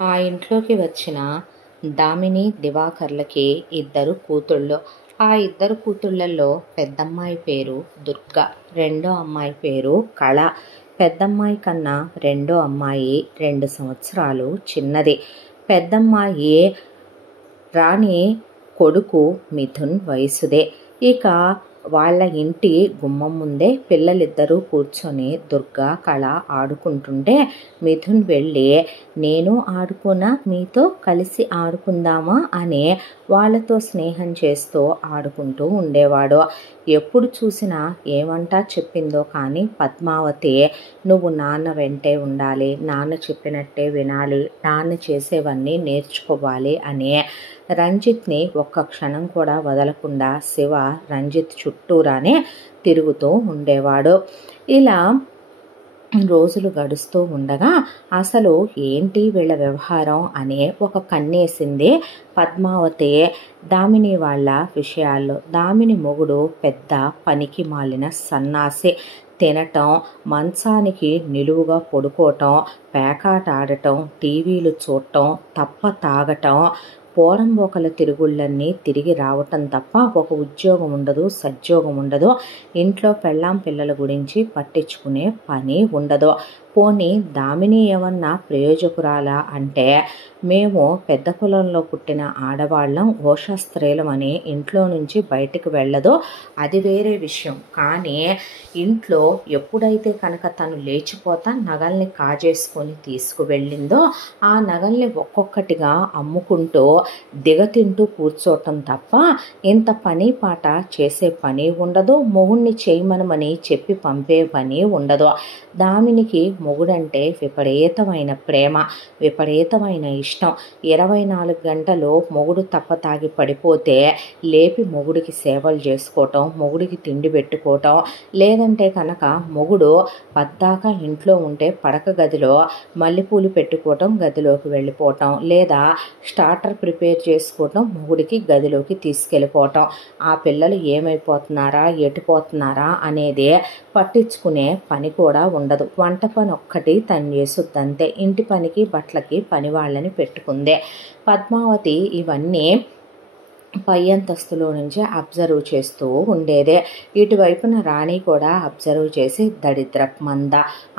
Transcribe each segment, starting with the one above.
ఆ ఇంట్లోకి వచ్చిన దామిని దివాకర్లకి ఇద్దరు కూతుళ్ళు. ఆ ఇద్దరు కూతుళ్ళల్లో పెద్దమ్మాయి పేరు దుర్గ, రెండో అమ్మాయి పేరు కళ. పెద్దమ్మాయి కన్నా రెండో అమ్మాయి 2 సంవత్సరాలు చిన్నది. పెద్దమ్మాయి రాణి కొడుకు మిథున్ వయసుదే. ఇక వాళ్ళ ఇంటి గుమ్మం ముందే పిల్లలిద్దరూ కూర్చొని దుర్గా కళ ఆడుకుంటుంటే మిథున్ వెళ్ళి, నేను ఆడుకోనా, మీతో కలిసి ఆడుకుందామా అని వాళ్ళతో స్నేహం చేస్తూ ఆడుకుంటూ ఉండేవాడు. ఎప్పుడు చూసినా ఏమంటా చెప్పిందో కానీ పద్మావతి, నువ్వు నాన్న వెంటే ఉండాలి, నాన్న చెప్పినట్టే వినాలి, నాన్న చేసేవన్నీ నేర్చుకోవాలి అని రంజిత్ని ఒక్క క్షణం కూడా వదలకుండా శివ రంజిత్ చుట్టూరానే తిరుగుతూ ఉండేవాడు. ఇలా రోజులు గడుస్తూ ఉండగా అసలు ఏంటి వీళ్ళ వ్యవహారం అనే ఒక కన్నేసింది పద్మావతి దామిని వాళ్ళ విషయాల్లో. దామిని మొగుడు పెద్ద పనికి మాలిన సన్నాసి. తినటం, మంచానికి నిలువుగా పడుకోవటం, పేకాట ఆడటం, టీవీలు చూడటం, తప్ప తాగటం, పోరంబోకల తిరుగుళ్ళన్నీ తిరిగి రావటం తప్ప ఒక ఉద్యోగం ఉండదు, సద్యోగం ఉండదు. ఇంట్లో పెళ్ళాం పిల్లల గురించి పట్టించుకునే పని ఉండదు. పోనీ దామిని ఏమన్నా ప్రయోజకురాలా అంటే, మేము పెద్ద కులంలో పుట్టిన ఆడవాళ్ళం, ఘోష స్త్రీలమని ఇంట్లో నుంచి బయటికి వెళ్ళదు, అది వేరే విషయం. కానీ ఇంట్లో ఎప్పుడైతే కనుక తను లేచిపోతా నగల్ని కాజేసుకొని తీసుకువెళ్ళిందో ఆ నగల్ని ఒక్కొక్కటిగా అమ్ముకుంటూ దిగతింటూ కూర్చోటం తప్ప ఇంత పని పాట చేసే పని ఉండదు. మొగుణ్ణి చేయమనమని చెప్పి పంపే పని ఉండదు. దామినికి మొగుడంటే విపరీతమైన ప్రేమ, విపరీతమైన ఇష్టం. 24 గంటలు మొగుడు తప్పతాగి పడిపోతే లేపి మొగుడికి సేవలు చేసుకోవటం, మొగుడికి తిండి పెట్టుకోవటం, లేదంటే కనుక మొగుడు పద్దాకా ఇంట్లో ఉంటే పడక గదిలో మల్లెపూలు పెట్టుకోవటం, గదిలోకి వెళ్ళిపోవటం, లేదా స్టార్టర్ ప్రిపేర్ చేసుకోవటం, మొగుడికి గదిలోకి తీసుకెళ్ళిపోవటం. ఆ పిల్లలు ఏమైపోతున్నారా, ఎటుపోతున్నారా అనేది పట్టించుకునే పని కూడా ఉండదు. వంట పని ఒక్కటి తను చేసుద్దంతే. ఇంటి పనికి బట్టలకి పని వాళ్ళని పెట్టుకుందే. పద్మావతి ఇవన్నీ పై అంతస్తులో నుంచి అబ్జర్వ్ చేస్తూ ఉండేదే. ఇటువైపున రాణి కూడా అబ్జర్వ్ చేసి, దరిద్రపు మంద,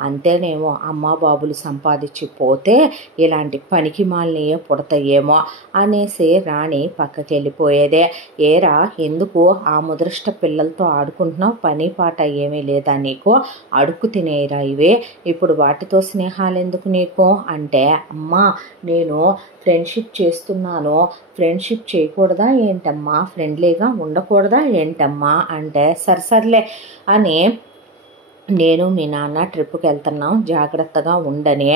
అంతేనేమో అమ్మా బాబులు సంపాదించి పోతే ఇలాంటి పనికి మాలినయే పుడతాయేమో అనేసి రాణి పక్కకి వెళ్ళిపోయేదే. ఏరా, ఎందుకు ఆ ముదృష్ట పిల్లలతో ఆడుకుంటున్నావు, పని పాట ఏమీ లేదా నీకు, అడుక్కు తినేరా ఇవే, ఇప్పుడు వాటితో స్నేహాలు ఎందుకు నీకు అంటే, అమ్మా నేను ఫ్రెండ్షిప్ చేస్తున్నాను, ఫ్రెండ్షిప్ చేయకూడదా ఏంటమ్మా, ఫ్రెండ్లీగా ఉండకూడదా ఏంటమ్మా అంటే, సర్లే అని నేను మీ నాన్న ట్రిప్కి వెళ్తున్నాం, జాగ్రత్తగా ఉండని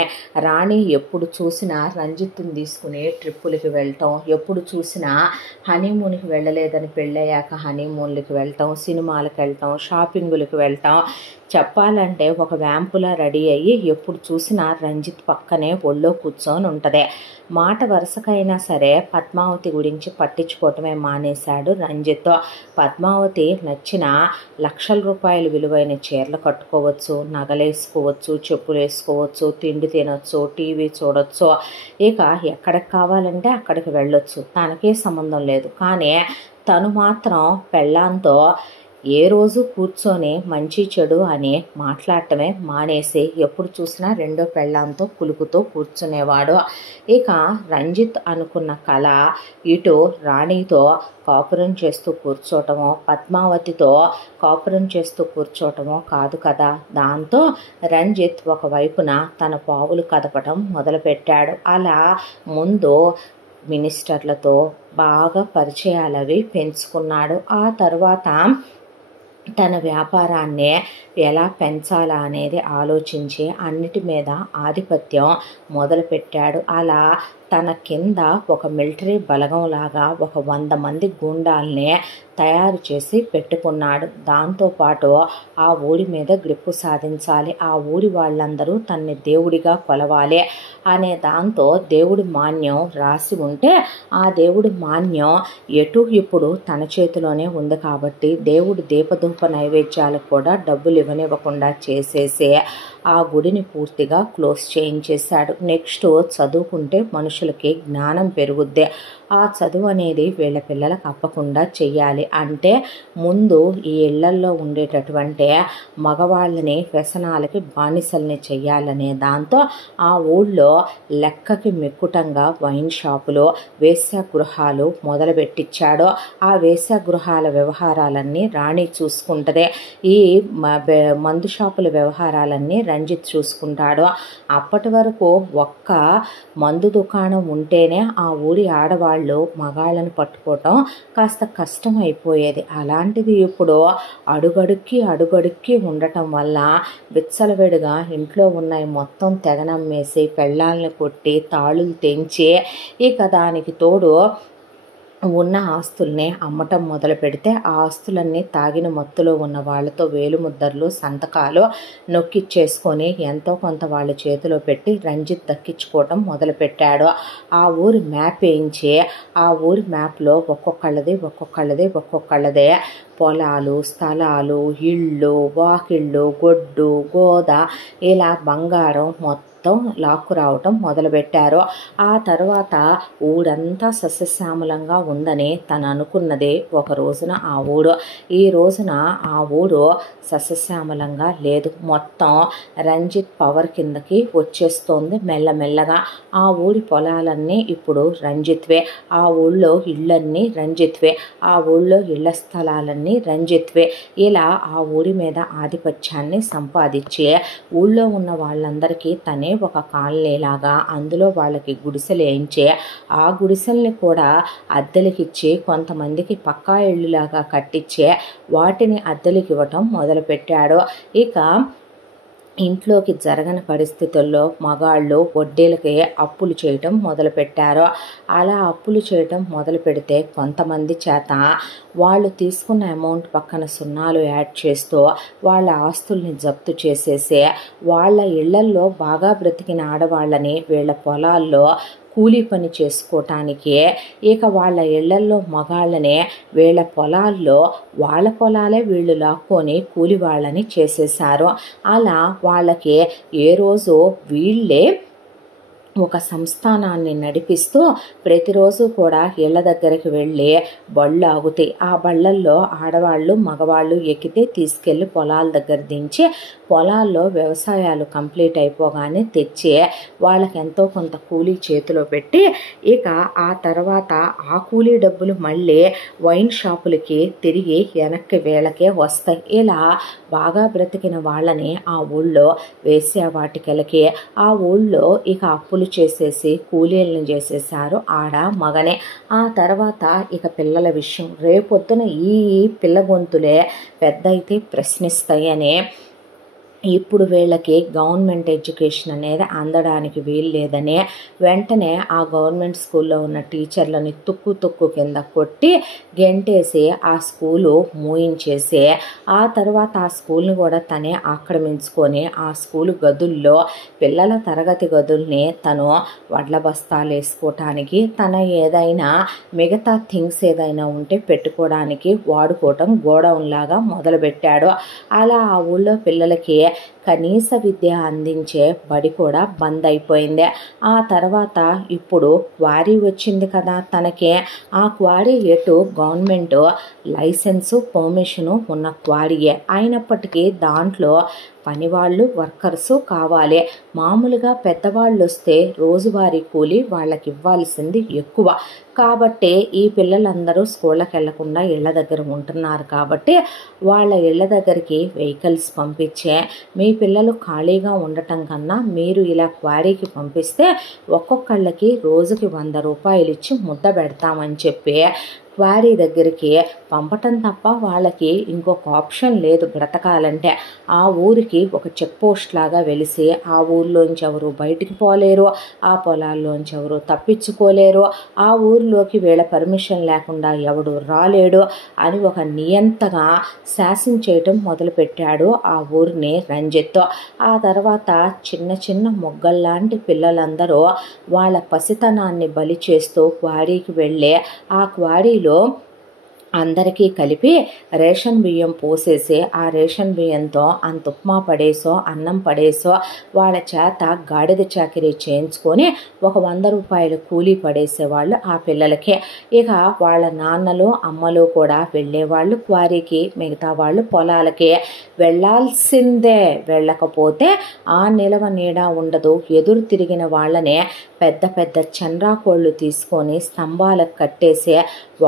రాణి ఎప్పుడు చూసినా రంజిత్తుని తీసుకుని ట్రిప్పులకి వెళ్ళటం, ఎప్పుడు చూసినా హనీమూన్కి వెళ్ళలేదని పెళ్ళయ్యాక హనీమూన్లకి వెళ్ళటం, సినిమాలకు వెళ్ళటం, షాపింగులకు వెళ్ళటం, చెప్పాలంటే ఒక వ్యాంపులా రెడీ అయ్యి ఎప్పుడు చూసినా రంజిత్ పక్కనే ఒళ్ళో కూర్చొని ఉంటుంది. మాట వరుసకైనా సరే పద్మావతి గురించి పట్టించుకోవటమే మానేశాడు రంజిత్. పద్మావతి నచ్చిన లక్షల రూపాయల విలువైన చీరలు కట్టుకోవచ్చు, నగలేసుకోవచ్చు, చెప్పులు వేసుకోవచ్చు, తిండి తినొచ్చు, టీవీ చూడొచ్చు, ఇక ఎక్కడికి కావాలంటే అక్కడికి వెళ్ళొచ్చు, తనకే సంబంధం లేదు. కానీ తను మాత్రం పెళ్ళాంతో ఏ రోజు కూర్చొని మంచి చెడు అని మాట్లాడటమే మానేసి ఎప్పుడు చూసినా రెండో పెళ్ళాంతో కులుకుతూ కూర్చునేవాడు. ఇక రంజిత్ అనుకున్న కళ ఇటు రాణితో కాపురం చేస్తూ కూర్చోటమో, పద్మావతితో కాపురం చేస్తూ కూర్చోటమో కాదు కదా. దాంతో రంజిత్ ఒకవైపున తన పావులు కదపటం మొదలుపెట్టాడు. అలా ముందు మినిస్టర్లతో బాగా పరిచయాలవి పెంచుకున్నాడు. ఆ తర్వాత తన వ్యాపారాన్ని ఎలా పెంచాలా అనేది ఆలోచించి అన్నిటి మీద ఆధిపత్యం మొదలుపెట్టాడు. అలా తన కింద ఒక మిలిటరీ బలగంలాగా ఒక 100 మంది గూండాల్ని తయారు చేసి పెట్టుకున్నాడు. దాంతోపాటు ఆ ఊరి మీద గ్రిప్పు సాధించాలి, ఆ ఊరి వాళ్ళందరూ తనని దేవుడిగా కొలవాలి అనే దాంతో దేవుడి మాన్యం రాసి ఉంటే ఆ దేవుడి మాన్యం ఎటు ఇప్పుడు తన చేతిలోనే ఉంది కాబట్టి దేవుడి దీపధూప నైవేద్యాలకు కూడా డబ్బులు ఇవ్వనివ్వకుండా చేసేసి ఆ గుడిని పూర్తిగా క్లోజ్ చేయించేశాడు. నెక్స్ట్ చదువుకుంటే మనుషులకి జ్ఞానం పెరుగుద్ది, ఆ చదువు అనేది వీళ్ళ పిల్లలకు అప్పకుండా చెయ్యాలి అంటే ముందు ఈ ఇళ్లల్లో ఉండేటటువంటి మగవాళ్ళని వ్యసనాలకి బానిసల్ని చెయ్యాలనే దాంతో ఆ ఊళ్ళో లెక్కకి మెక్కుటంగా వైన్ షాపులు, వేశ్యాగృహాలు మొదలుపెట్టించాడు. ఆ వేశ్యాగృహాల వ్యవహారాలన్నీ రాణి చూసుకుంటదే, ఈ మందు షాపుల వ్యవహారాలన్నీ రంజిత్ చూసుకుంటాడు. అప్పటి వరకు ఒక్క మందు దుకాణం ఉంటేనే ఆ ఊరి ఆడవాళ్ళు మగాళ్ళని పట్టుకోవటం కాస్త కష్టం అయిపోయేది. అలాంటిది ఇప్పుడు అడుగడుక్కి ఉండటం వల్ల విచ్చలవిడిగా ఇంట్లో ఉన్నాయి మొత్తం తెగనమ్మేసి పెళ్ళాలను కొట్టి తాళులు తెంచి ఇక దానికి తోడు ఉన్న ఆస్తుల్ని అమ్మటం మొదలు పెడితే ఆ ఆస్తులన్నీ తాగిన మత్తులో ఉన్న వాళ్ళతో వేలుముద్దర్లు సంతకాలు నొక్కిచ్చేసుకొని ఎంతో కొంత వాళ్ళ చేతిలో పెట్టి రంజిత్ దక్కించుకోవటం మొదలుపెట్టాడు. ఆ ఊరి మ్యాప్ వేయించి ఆ ఊరి మ్యాప్లో ఒక్కొక్కళ్ళదే పొలాలు, స్థలాలు, ఇళ్ళు, వాకిళ్ళు, గొడ్డు, గోద, ఇలా బంగారం మొత్తం లాక్కు రావటం మొదలుపెట్టారు. ఆ తర్వాత ఊరంతా సస్యశ్యామలంగా ఉందని తను అనుకున్నది ఒక రోజున ఆ ఊరు. ఈ రోజున ఆ ఊరు సస్యశ్యామలంగా లేదు. మొత్తం రంజిత్ పవర్ కిందకి వచ్చేస్తోంది మెల్లమెల్లగా. ఆ ఊరి పొలాలన్నీ ఇప్పుడు రంజిత్వే, ఆ ఊళ్ళో ఇళ్ళన్నీ రంజిత్వే, ఆ ఊళ్ళో ఇళ్ల స్థలాలన్నీ రంజిత్వే. ఇలా ఆ ఊరి మీద ఆధిపత్యాన్ని సంపాదించి ఊళ్ళో ఉన్న వాళ్ళందరికీ తనే ఒక కాలనీలాగా అందులో వాళ్ళకి గుడిసెలు వేయించి ఆ గుడిసెల్ని కూడా అద్దెలకిచ్చి కొంతమందికి పక్కా ఇళ్ళులాగా కట్టించి వాటిని అద్దెలకి ఇవ్వటం మొదలుపెట్టాడు. ఇక ఇంట్లోకి జరగని పరిస్థితుల్లో మగాళ్ళు వడ్డీలకి అప్పులు చేయటం మొదలుపెట్టారు. అలా అప్పులు చేయటం మొదలు పెడితే కొంతమంది చేత వాళ్ళు తీసుకున్న అమౌంట్ పక్కన సున్నాలు యాడ్ చేస్తూ వాళ్ళ ఆస్తుల్ని జప్తు చేసేసి వాళ్ళ ఇళ్లల్లో బాగా బ్రతికిన ఆడవాళ్ళని వీళ్ళ పొలాల్లో కూలీ పని చేసుకోవటానికి, ఇక వాళ్ళ ఇళ్లల్లో మగాళ్ళనే వీళ్ళ పొలాల్లో వాళ్ళ పొలాలే వీళ్ళు లాక్కొని కూలి వాళ్ళని చేసేశారు. అలా వాళ్ళకి ఏ రోజు వీళ్ళే ఒక సంస్థానాన్ని నడిపిస్తూ ప్రతిరోజు కూడా ఇళ్ల దగ్గరికి వెళ్ళి బళ్ళు ఆగుతాయి. ఆ బళ్ళల్లో ఆడవాళ్ళు మగవాళ్ళు ఎక్కితే తీసుకెళ్ళి పొలాల దగ్గర దించి పొలాల్లో వ్యవసాయాలు కంప్లీట్ అయిపోగానే తెచ్చి వాళ్ళకి ఎంతో కొంత కూలీ చేతిలో పెట్టి ఇక ఆ తర్వాత ఆ కూలీ డబ్బులు మళ్ళీ వైన్ షాపులకి తిరిగి వెనక్కి వీళ్ళకే వస్తాయి. ఇలా బాగా బ్రతికిన వాళ్ళని ఆ ఊళ్ళో వేశ్యావాటికలకి, ఆ ఊళ్ళో ఇక అప్పులు చేసేసి కూలీలను చేసేసారు ఆడ మగనే. ఆ తర్వాత ఇక పిల్లల విషయం, రేపొద్దున ఈ పిల్ల గొంతులే పెద్ద అయితే ప్రశ్నిస్తాయని ఇప్పుడు వీళ్ళకి గవర్నమెంట్ ఎడ్యుకేషన్ అనేది అందడానికి వీలు లేదని వెంటనే ఆ గవర్నమెంట్ స్కూల్లో ఉన్న టీచర్లని తుక్కు కింద కొట్టి గెంటేసి ఆ స్కూలు మూయించేసి ఆ తర్వాత ఆ స్కూల్ని కూడా తనే ఆక్రమించుకొని ఆ స్కూలు గదుల్లో పిల్లల తరగతి గదుల్ని తను వడ్ల బస్తాలు వేసుకోవటానికి, తన ఏదైనా మిగతా థింగ్స్ ఏదైనా ఉంటే పెట్టుకోవడానికి వాడుకోవటం గోడౌన్ లాగా మొదలుపెట్టాడు. అలా ఆ ఊళ్ళో పిల్లలకి కనీస విద్య అందించే బడి కూడా బంద్ అయిపోయింది. ఆ తర్వాత ఇప్పుడు క్వారీ వచ్చింది కదా తనకి. ఆ క్వారీ ఎటు గవర్నమెంట్ లైసెన్సు పర్మిషను ఉన్న క్వారీయే అయినప్పటికీ దాంట్లో పనివాళ్ళు వర్కర్సు కావాలి. మామూలుగా పెద్దవాళ్ళు వస్తే రోజువారీ కూలి వాళ్ళకి ఇవ్వాల్సింది ఎక్కువ. కాబట్టి ఈ పిల్లలందరూ స్కూళ్ళకి వెళ్లకుండా ఇళ్ల దగ్గర ఉంటున్నారు కాబట్టి వాళ్ళ ఇళ్ల దగ్గరికి వెహికల్స్ పంపించే, మీ పిల్లలు ఖాళీగా ఉండటం కన్నా మీరు ఇలా క్వారీకి పంపిస్తే ఒక్కొక్కళ్ళకి రోజుకి 100 రూపాయలు ఇచ్చి ముద్ద పెడతామని చెప్పి క్వారీ దగ్గరికి పంపటం తప్ప వాళ్ళకి ఇంకొక ఆప్షన్ లేదు బ్రతకాలంటే. ఆ ఊరికి ఒక చెక్ పోస్ట్ లాగా వెలిసి ఆ ఊర్లోంచి ఎవరు బయటికి పోలేరు, ఆ పొలాల్లోంచి ఎవరు తప్పించుకోలేరు, ఆ ఊర్లోకి వీళ్ళ పర్మిషన్ లేకుండా ఎవడు రాలేడు అని ఒక నియంతగా శాసించేయటం మొదలుపెట్టాడు ఆ ఊరిని రంజిత్. ఆ తర్వాత చిన్న చిన్న మొగ్గల్లాంటి పిల్లలందరూ వాళ్ళ పసితనాన్ని బలి చేస్తూ క్వారీకి వెళ్ళి ఆ క్వారీలో అందరికీ కలిపి రేషన్ బియ్యం పోసేసి ఆ రేషన్ బియ్యంతో అంత ఉప్మా పడేసో అన్నం పడేసో వాళ్ళ చేత గాడిద చాకిరీ చేయించుకొని ఒక 100 రూపాయలు కూలీ పడేసేవాళ్ళు ఆ పిల్లలకే. ఇక వాళ్ళ నాన్నలు అమ్మలు కూడా వెళ్ళేవాళ్ళు క్వారీకి, మిగతా వాళ్ళు పొలాలకి వెళ్ళాల్సిందే. వెళ్ళకపోతే ఆ నిలవ నీడ ఉండదు. ఎదురు తిరిగిన వాళ్ళనే పెద్ద పెద్ద చండ్రాకోళ్ళు తీసుకొని స్తంభాలకు కట్టేసి,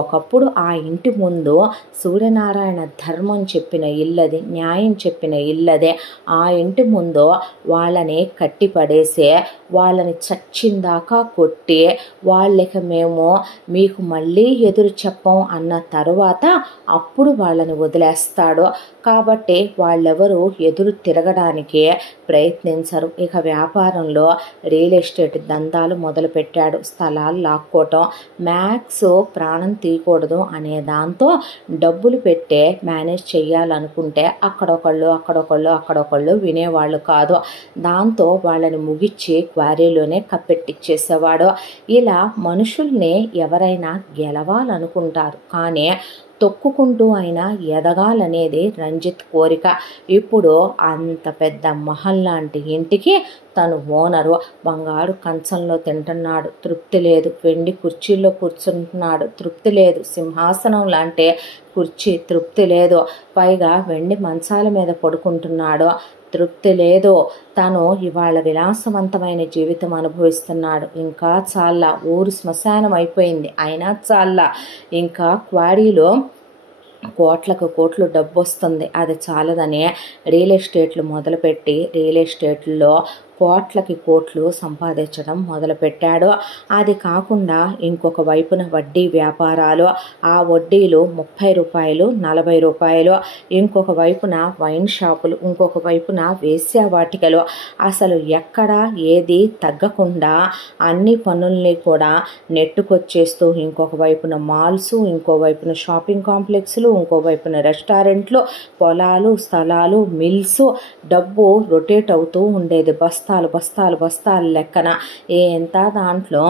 ఒకప్పుడు ఆ ఇంటి ముందు సూర్యనారాయణ ధర్మం చెప్పిన ఇల్లది, న్యాయం చెప్పిన ఇల్లదే, ఆ ఇంటి ముందు వాళ్ళని కట్టి పడేసే, వాళ్ళని చచ్చిందాకా కొట్టి, వాళ్ళకి మేము మీకు మళ్ళీ ఎదురు చెప్పం అన్న తరువాత అప్పుడు వాళ్ళని వదిలేస్తాడు. కాబట్టి వాళ్ళెవరూ ఎదురు తిరగడానికి ప్రయత్నించరు. ఇక వ్యాపారంలో రియల్ ఎస్టేట్ దందాలు మొదలుపెట్టాడు. స్థలాలు లాక్కోవటం, మ్యాక్స్ ప్రాణం తీయకూడదు అనే దాంతో డబ్బులు పెట్టే మేనేజ్ చేయాలనుకుంటే అక్కడొకళ్ళు వినేవాళ్ళు కాదు. దాంతో వాళ్ళని ముగిచ్చి క్వారీలోనే కప్పెట్టిచ్చేసేవాడు. ఇలా మనుషుల్ని ఎవరైనా గెలవాలనుకుంటారు, కానీ తొక్కుకుంటూ అయినా ఎదగాలనేది రంజిత్ కోరిక. ఇప్పుడు అంత పెద్ద మహల్ లాంటి ఇంటికి తను ఓనరు. బంగారు కంచంలో తింటున్నాడు, తృప్తి లేదు. వెండి కుర్చీల్లో కూర్చుంటున్నాడు, తృప్తి లేదు. సింహాసనం లాంటి కుర్చీ, తృప్తి లేదు. పైగా వెండి మంచాల మీద పడుకుంటున్నాడు, తృప్తి లేదు. తను ఇవాళ విలాసవంతమైన జీవితం అనుభవిస్తున్నాడు. ఇంకా చాలా, ఊరు శ్మశానం అయిపోయింది, అయినా చాలా. ఇంకా క్వారీలో కోట్లకు కోట్లు డబ్బు వస్తుంది, అది చాలదని రియల్ ఎస్టేట్లు మొదలుపెట్టి రియల్ ఎస్టేట్లో కోట్లకి కోట్లు సంపాదించడం మొదలుపెట్టాడు. అది కాకుండా ఇంకొక వైపున వడ్డీ వ్యాపారాలు, ఆ వడ్డీలు 30 రూపాయలు 40 రూపాయలు, ఇంకొక వైపున వైన్ షాపులు, ఇంకొక వైపున వేశ్యావాటికలు. అసలు ఎక్కడ ఏది తగ్గకుండా అన్ని పనుల్ని కూడా నెట్టుకొచ్చేస్తూ ఇంకొక వైపున మాల్స్, ఇంకో వైపున షాపింగ్ కాంప్లెక్స్లు, ఇంకో వైపున రెస్టారెంట్లు, పొలాలు, స్థలాలు, మిల్స్, డబ్బు రొటేట్ అవుతూ ఉండేది బస్తాలు లెక్కన. ఎంత దాంట్లో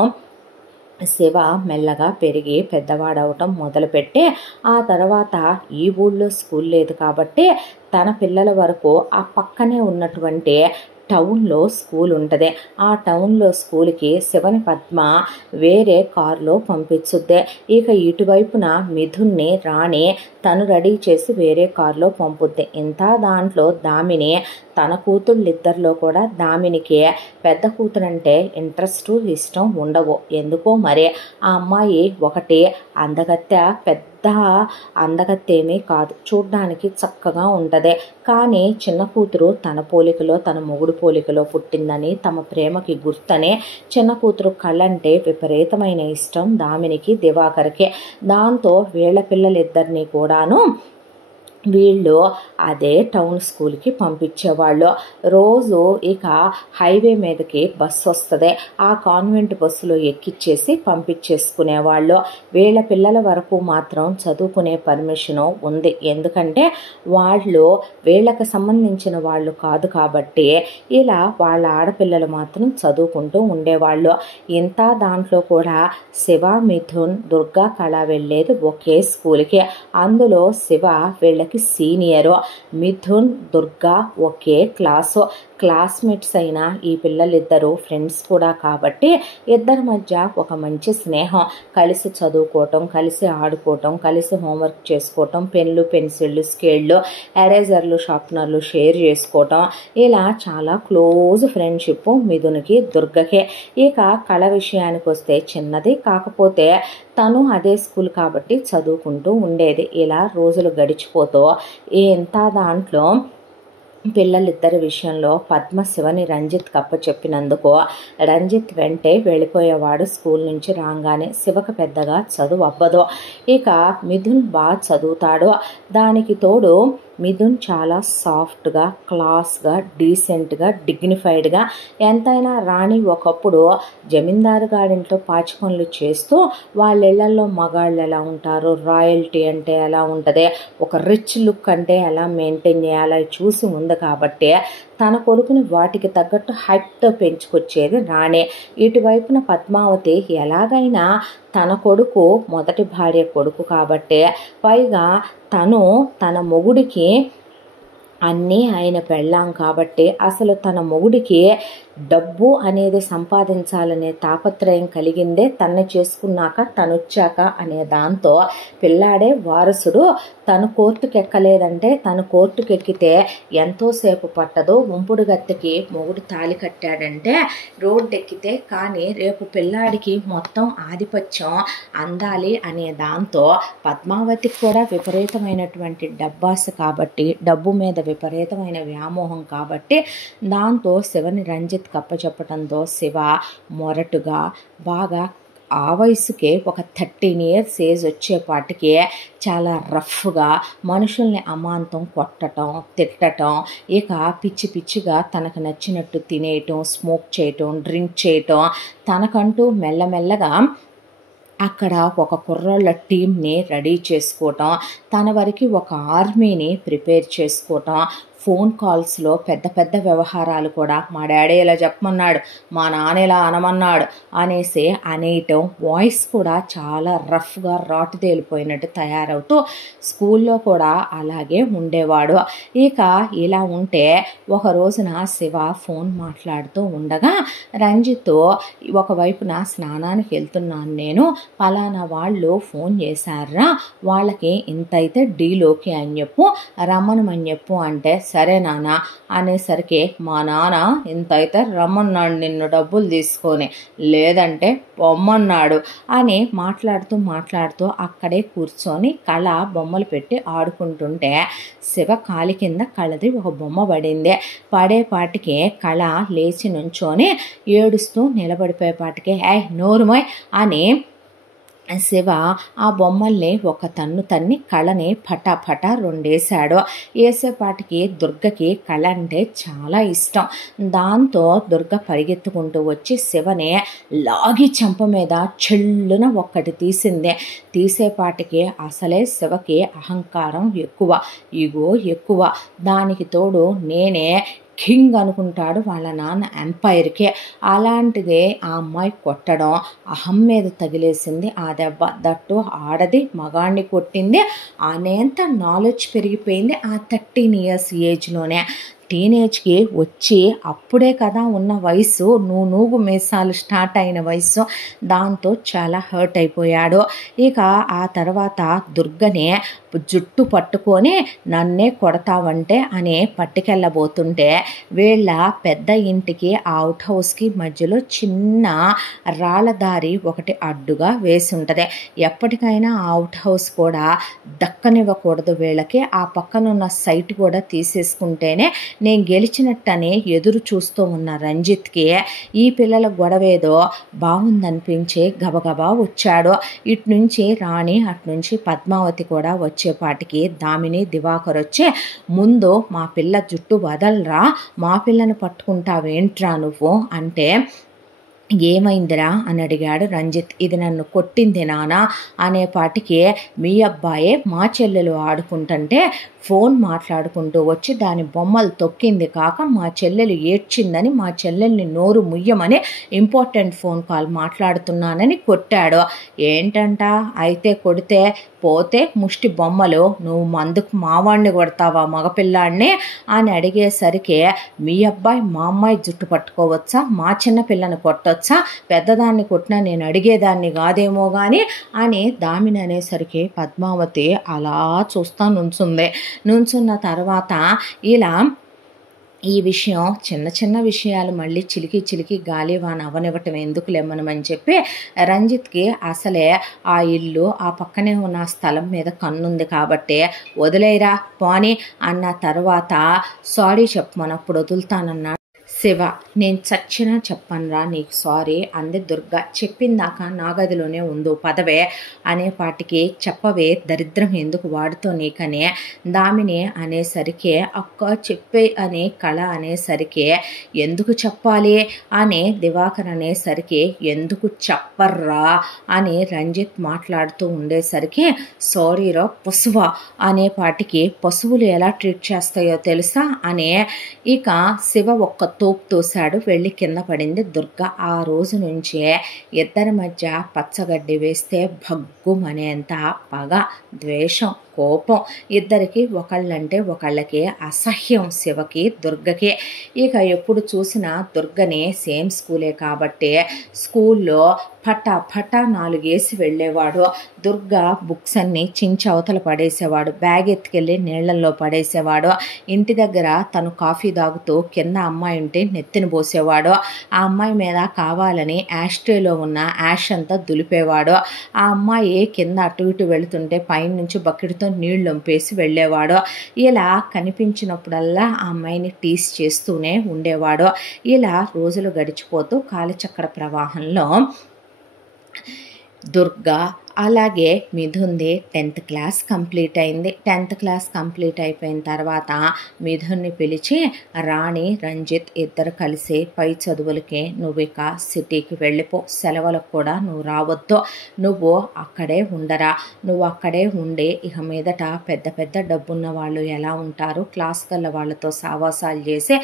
శివ మెల్లగా పెరిగి పెద్దవాడవటం మొదలుపెట్టి, ఆ తర్వాత ఈ ఊళ్ళో స్కూల్ లేదు కాబట్టి తన పిల్లల వరకు ఆ పక్కనే ఉన్నటువంటి టౌన్లో స్కూల్ ఉంటుంది. ఆ టౌన్లో స్కూల్కి శివని పద్మ వేరే కారులో పంపించుద్దే. ఇక ఇటువైపున మిథున్ని రాణి తను రెడీ చేసి వేరే కారులో పంపుద్ది. ఇంత దాంట్లో దామిని తన కూతుళ్ళిద్దరిలో కూడా దామినికి పెద్ద కూతురంటే ఇంట్రెస్ట్ ఇష్టం ఉండవు. ఎందుకో మరి ఆ అమ్మాయి ఒకటి అందగత్తె, పెద్ద అందగత్తేమీ కాదు, చూడ్డానికి చక్కగా ఉంటుంది. కానీ చిన్న కూతురు తన పోలికలో, తన మొగుడు పోలికలో పుట్టిందని తమ ప్రేమకి గుర్తనే చిన్న కూతురు కళ్ళంటే విపరీతమైన ఇష్టం దామినికి, దివాకర్కి. దాంతో వీళ్ళ పిల్లలిద్దరినీ కూడాను వీళ్ళు అదే టౌన్ స్కూల్కి పంపించేవాళ్ళు. రోజు ఇక హైవే మీదకి బస్సు వస్తుంది, ఆ కాన్వెంట్ బస్సులో ఎక్కిచ్చేసి పంపించేసుకునేవాళ్ళు. వీళ్ళ పిల్లల వరకు మాత్రం చదువుకునే పర్మిషను ఉంది, ఎందుకంటే వాళ్ళు వీళ్ళకి సంబంధించిన వాళ్ళు కాదు కాబట్టి ఇలా వాళ్ళ ఆడపిల్లలు మాత్రం చదువుకుంటూ ఉండేవాళ్ళు. ఇంత దాంట్లో కూడా శివ, మిథున్, దుర్గా, కళ వెళ్ళేది ఒకే స్కూల్కి. అందులో శివ వీళ్ళకి సీనియరు, మిథున్, దుర్గా ఒకే క్లాసు. క్లాస్మేట్స్ అయిన ఈ పిల్లలిద్దరూ ఫ్రెండ్స్ కూడా కాబట్టి ఇద్దరి మధ్య ఒక మంచి స్నేహం. కలిసి చదువుకోవటం, కలిసి ఆడుకోవటం, కలిసి హోంవర్క్ చేసుకోవటం, పెన్లు, పెన్సిళ్ళు, స్కేళ్ళు, ఎరేజర్లు, షార్ప్నర్లు షేర్ చేసుకోవటం, ఇలా చాలా క్లోజ్ ఫ్రెండ్షిప్ మిథున్కి, దుర్గకే. ఇక కళ విషయానికి వస్తే చిన్నది, కాకపోతే తను అదే స్కూల్ కాబట్టి చదువుకుంటూ ఉండేది. ఇలా రోజులు గడిచిపోతూ ఇంత దాంట్లో పిల్లలిద్దరి విషయంలో పద్మ శివని రంజిత్ చెప్పినందుకు రంజిత్ వెంటే వెళ్ళిపోయేవాడు. స్కూల్ నుంచి రాగానే శివకు పెద్దగా చదువు అవ్వదు. ఇక మిథున్ బాగా చదువుతాడు. దానికి తోడు మిథున్ చాలా సాఫ్ట్గా, క్లాస్గా, డీసెంట్గా, డిగ్నిఫైడ్గా. ఎంతైనా రాణి ఒకప్పుడు జమీందారు గారింట్లో పాచి పనులు చేస్తూ వాళ్ళ ఇళ్లలో మగాళ్ళు ఎలా ఉంటారు, రాయల్టీ అంటే ఎలా ఉంటుంది, ఒక రిచ్ లుక్ అంటే ఎలా మెయింటైన్ చేయాలో చూసి ఉంది కాబట్టి తన కొడుకుని వాటికి తగ్గట్టు హైప్తో పెంచుకొచ్చేది రాణి. ఇటువైపున పద్మావతి ఎలాగైనా తన కొడుకు మొదటి భార్య కొడుకు కాబట్టే, పైగా తన మొగుడికి అన్నీ ఆయన పెళ్ళాం కాబట్టి అసలు తన మొగుడికి డబ్బు అనేది సంపాదించాలనే తాపత్రయం కలిగిందే తన్ని చేసుకున్నాక తనొచ్చాక అనే దాంతో పిల్లాడే వారసుడు. తను కోర్టుకు ఎక్కలేదంటే తను కోర్టుకు ఎక్కితే ఎంతోసేపు పట్టదు. ఉంపుడు గత్తెకి మొగుడు తాళి కట్టాడంటే రోడ్డు ఎక్కితే, కానీ రేపు పిల్లాడికి మొత్తం ఆధిపత్యం అందాలి అనే దాంతో పద్మావతికి కూడా విపరీతమైనటువంటి డబ్బాస కాబట్టి, డబ్బు మీద విపరీతమైన వ్యామోహం కాబట్టి, దాంతో శివని రంజిత్ కప్పచెప్పటంతో శివ మొరటుగా బాగా ఆ వయసుకే ఒక 13 years ఏజ్ వచ్చేపాటికి చాలా రఫ్గా మనుషుల్ని అమాంతం కొట్టడం, తిట్టడం, ఇక పిచ్చి పిచ్చిగా తనకు నచ్చినట్టు తినేయటం, స్మోక్ చేయటం, డ్రింక్ చేయటం, తనకంటూ మెల్లమెల్లగా అక్కడ ఒక కుర్రోళ్ళ టీంని రెడీ చేసుకోవటం, తన వరకు ఒక ఆర్మీని ప్రిపేర్ చేసుకోవటం, ఫోన్ కాల్స్లో పెద్ద పెద్ద వ్యవహారాలు కూడా మా డాడీ ఇలా చెప్పమన్నాడు, మా నాన్న ఇలా అనమన్నాడు అనేసి అనేయటం, వాయిస్ కూడా చాలా రఫ్గా రాటు తేలిపోయినట్టు తయారవుతూ స్కూల్లో కూడా అలాగే ఉండేవాడు. ఇక ఇలా ఉంటే ఒక రోజున శివ ఫోన్ మాట్లాడుతూ ఉండగా రంజిత్ ఒకవైపున స్నానానికి వెళ్తున్నాను నేను, పలానా వాళ్ళు ఫోన్ చేశారా, వాళ్ళకి ఇంతైతే డీలోకి అని చెప్పు, రమ్మనమని చెప్పు అంటే సరే నాన్న అనేసరికి మా నాన్న ఇంతైతే రమ్మన్నాడు నిన్ను డబ్బులు తీసుకొని, లేదంటే బొమ్మన్నాడు అని మాట్లాడుతూ అక్కడే కూర్చొని కళ బొమ్మలు పెట్టి ఆడుకుంటుంటే శివ కాలి కింద కళది ఒక బొమ్మ పడింది. పడేపాటికి కళ లేచి నుంచొని ఏడుస్తూ నిలబడిపోయేపాటికి నోరుమోయ్ అని శివ ఆ బొమ్మల్ని ఒక తన్ని కళని పటాపటా రెండేశాడు. వేసేపాటికి దుర్గకి కళ అంటే చాలా ఇష్టం. దాంతో దుర్గ పరిగెత్తుకుంటూ వచ్చి శివని లాగి చెంప మీద చెల్లున ఒక్కటి తీసింది. తీసేపాటికి అసలే శివకి అహంకారం ఎక్కువ, ఈగో ఎక్కువ. దానికి తోడు నేనే కింగ్ అనుకుంటాడు వాళ్ళ నాన్న ఎంపైర్కే. అలాంటిదే ఆ అమ్మాయి కొట్టడం, అహం మీద తగిలేసింది ఆ దెబ్బ. దట్టు ఆడది మగాణ్ణి కొట్టింది అనేంత నాలెడ్జ్ పెరిగిపోయింది ఆ 13 years ఏజ్లోనే. టీనేజ్కి వచ్చి అప్పుడే కదా ఉన్న వయసు, నూగు మీసాలు స్టార్ట్ అయిన వయసు. దాంతో చాలా హర్ట్ అయిపోయాడు. ఇక ఆ తర్వాత దుర్గనే జుట్టు పట్టుకొని నన్నే కొడతావంటే అని పట్టుకెళ్ళబోతుంటే వీళ్ళ పెద్ద ఇంటికి ఆ అవుట్ హౌస్కి మధ్యలో చిన్న రాళ్ళదారి ఒకటి అడ్డుగా వేసి ఉంటుంది. ఎప్పటికైనా ఆ అవుట్ హౌస్ కూడా దక్కనివ్వకూడదు వీళ్ళకి. ఆ పక్కనున్న సైట్ కూడా తీసేసుకుంటేనే నేను గెలిచినట్టని ఎదురు చూస్తూ ఉన్న రంజిత్కి ఈ పిల్లల గొడవేదో బాగుందనిపించి గబగబా వచ్చాడు. ఇటు నుంచి రాణి, అటు నుంచి పద్మావతి కూడా వచ్చేపాటికి దామిని, దివాకర్ వచ్చి ముందు మా పిల్ల జుట్టు వదలరా, మా పిల్లని పట్టుకుంటావేంట్రా నువ్వు అంటే ఏమైందిరా అని అడిగాడు రంజిత్. ఇది నన్ను కొట్టింది నానా అనేపాటికి మీ అబ్బాయే మా చెల్లెలు ఆడుకుంటుంటే ఫోన్ మాట్లాడుకుంటూ వచ్చి దాని బొమ్మలు తొక్కింది కాక మా చెల్లెలు ఏడ్చిందని మా చెల్లెల్ని నోరు ముయ్యమని ఇంపార్టెంట్ ఫోన్ కాల్ మాట్లాడుతున్నానని కొట్టాడు. ఏంటంట అయితే కొడితే పోతే ముష్టి బొమ్మలు, నువ్వు మందుకు మావాడిని కొడతావా మగపిల్లాడిని అని అడిగేసరికి మీ అబ్బాయి మా అమ్మాయి జుట్టు పట్టుకోవచ్చా, మా చిన్న పిల్లని కొట్టొచ్చా, పెద్దదాన్ని కొట్టినా నేను అడిగేదాన్ని కాదేమో కానీ అని దామిని అనేసరికి పద్మావతి అలా చూస్తా నుంచున్న తర్వాత ఇలా ఈ విషయం చిన్న చిన్న విషయాలు మళ్ళీ చిలికి గాలివాన అవనివ్వటం ఎందుకు లేమనమని చెప్పి రంజిత్కి అసలే ఆ ఇల్లు ఆ పక్కనే ఉన్న స్థలం మీద కన్నుంది కాబట్టి వదిలేరా పోని అన్న తర్వాత సారీ చెప్పమనప్పుడు వదులుతానన్నా శివ: నేను చచ్చినా చెప్పనురా నీకు సారీ అంది దుర్గ. చెప్పిందాకా నా గదిలోనే ఉండు పదవే అనేపాటికి చెప్పవే దరిద్రం ఎందుకు వాడుతో నీకనే దామిని అనేసరికి అక్క చెప్పే అని కళ అనేసరికి ఎందుకు చెప్పాలి అని దివాకర్ అనేసరికి ఎందుకు చెప్పర్రా అని రంజిత్ మాట్లాడుతూ ఉండేసరికి సారీరా పశువ అనేపాటికి పశువులు ఎలా ట్రీట్ చేస్తాయో తెలుసా అనే ఇక శివ ఒక్క తోపు తోశాడు. వెళ్ళి కింద పడింది దుర్గ. ఆ రోజు నుంచే ఇద్దరి మధ్య పచ్చగడ్డి వేస్తే భగ్గుమనేంత పగ, ద్వేషం, కోపం. ఇద్దరికి ఒకళ్ళంటే ఒకళ్ళకి అసహ్యం శివకి దుర్గకి. ఇక ఎప్పుడు చూసినా దుర్గని సేమ్ స్కూలే కాబట్టి స్కూల్లో పటా 4 వేసి వెళ్ళేవాడు. దుర్గ బుక్స్ అన్నీ చించి అవతల పడేసేవాడు. బ్యాగ్ ఎత్తుకెళ్ళి నీళ్లలో పడేసేవాడు. ఇంటి దగ్గర తను కాఫీ తాగుతూ కింద అమ్మాయి ఉంటే నెత్తిన పోసేవాడు. ఆ అమ్మాయి మీద కావాలని యాష్ట్రేలో ఉన్న యాష్ అంతా దులిపేవాడు. ఆ అమ్మాయి కింద అటు ఇటు వెళుతుంటే పైనుంచి బకెట్తో నీళ్లు వంపేసి వెళ్ళేవాడు. ఇలా కనిపించినప్పుడల్లా ఆ అమ్మాయిని టీస్ చేస్తూనే ఉండేవాడు. ఇలా రోజులు గడిచిపోతూ కాలచక్ర ప్రవాహంలో దుర్గ అలాగే మిథున్ది 10th క్లాస్ కంప్లీట్ అయింది. 10th క్లాస్ కంప్లీట్ అయిపోయిన తర్వాత మిథున్ని పిలిచి రాణి, రంజిత్ ఇద్దరు కలిసి పై చదువులకి నువ్వు ఇక సిటీకి వెళ్ళిపో, సెలవులకు కూడా నువ్వు రావద్దు, నువ్వు అక్కడే ఉండరా, నువ్వు అక్కడే ఉండి ఇక మీదట పెద్ద పెద్ద డబ్బున్న వాళ్ళు ఎలా ఉంటారు, క్లాస్ గల్ల వాళ్ళతో సావాసాలు చేసి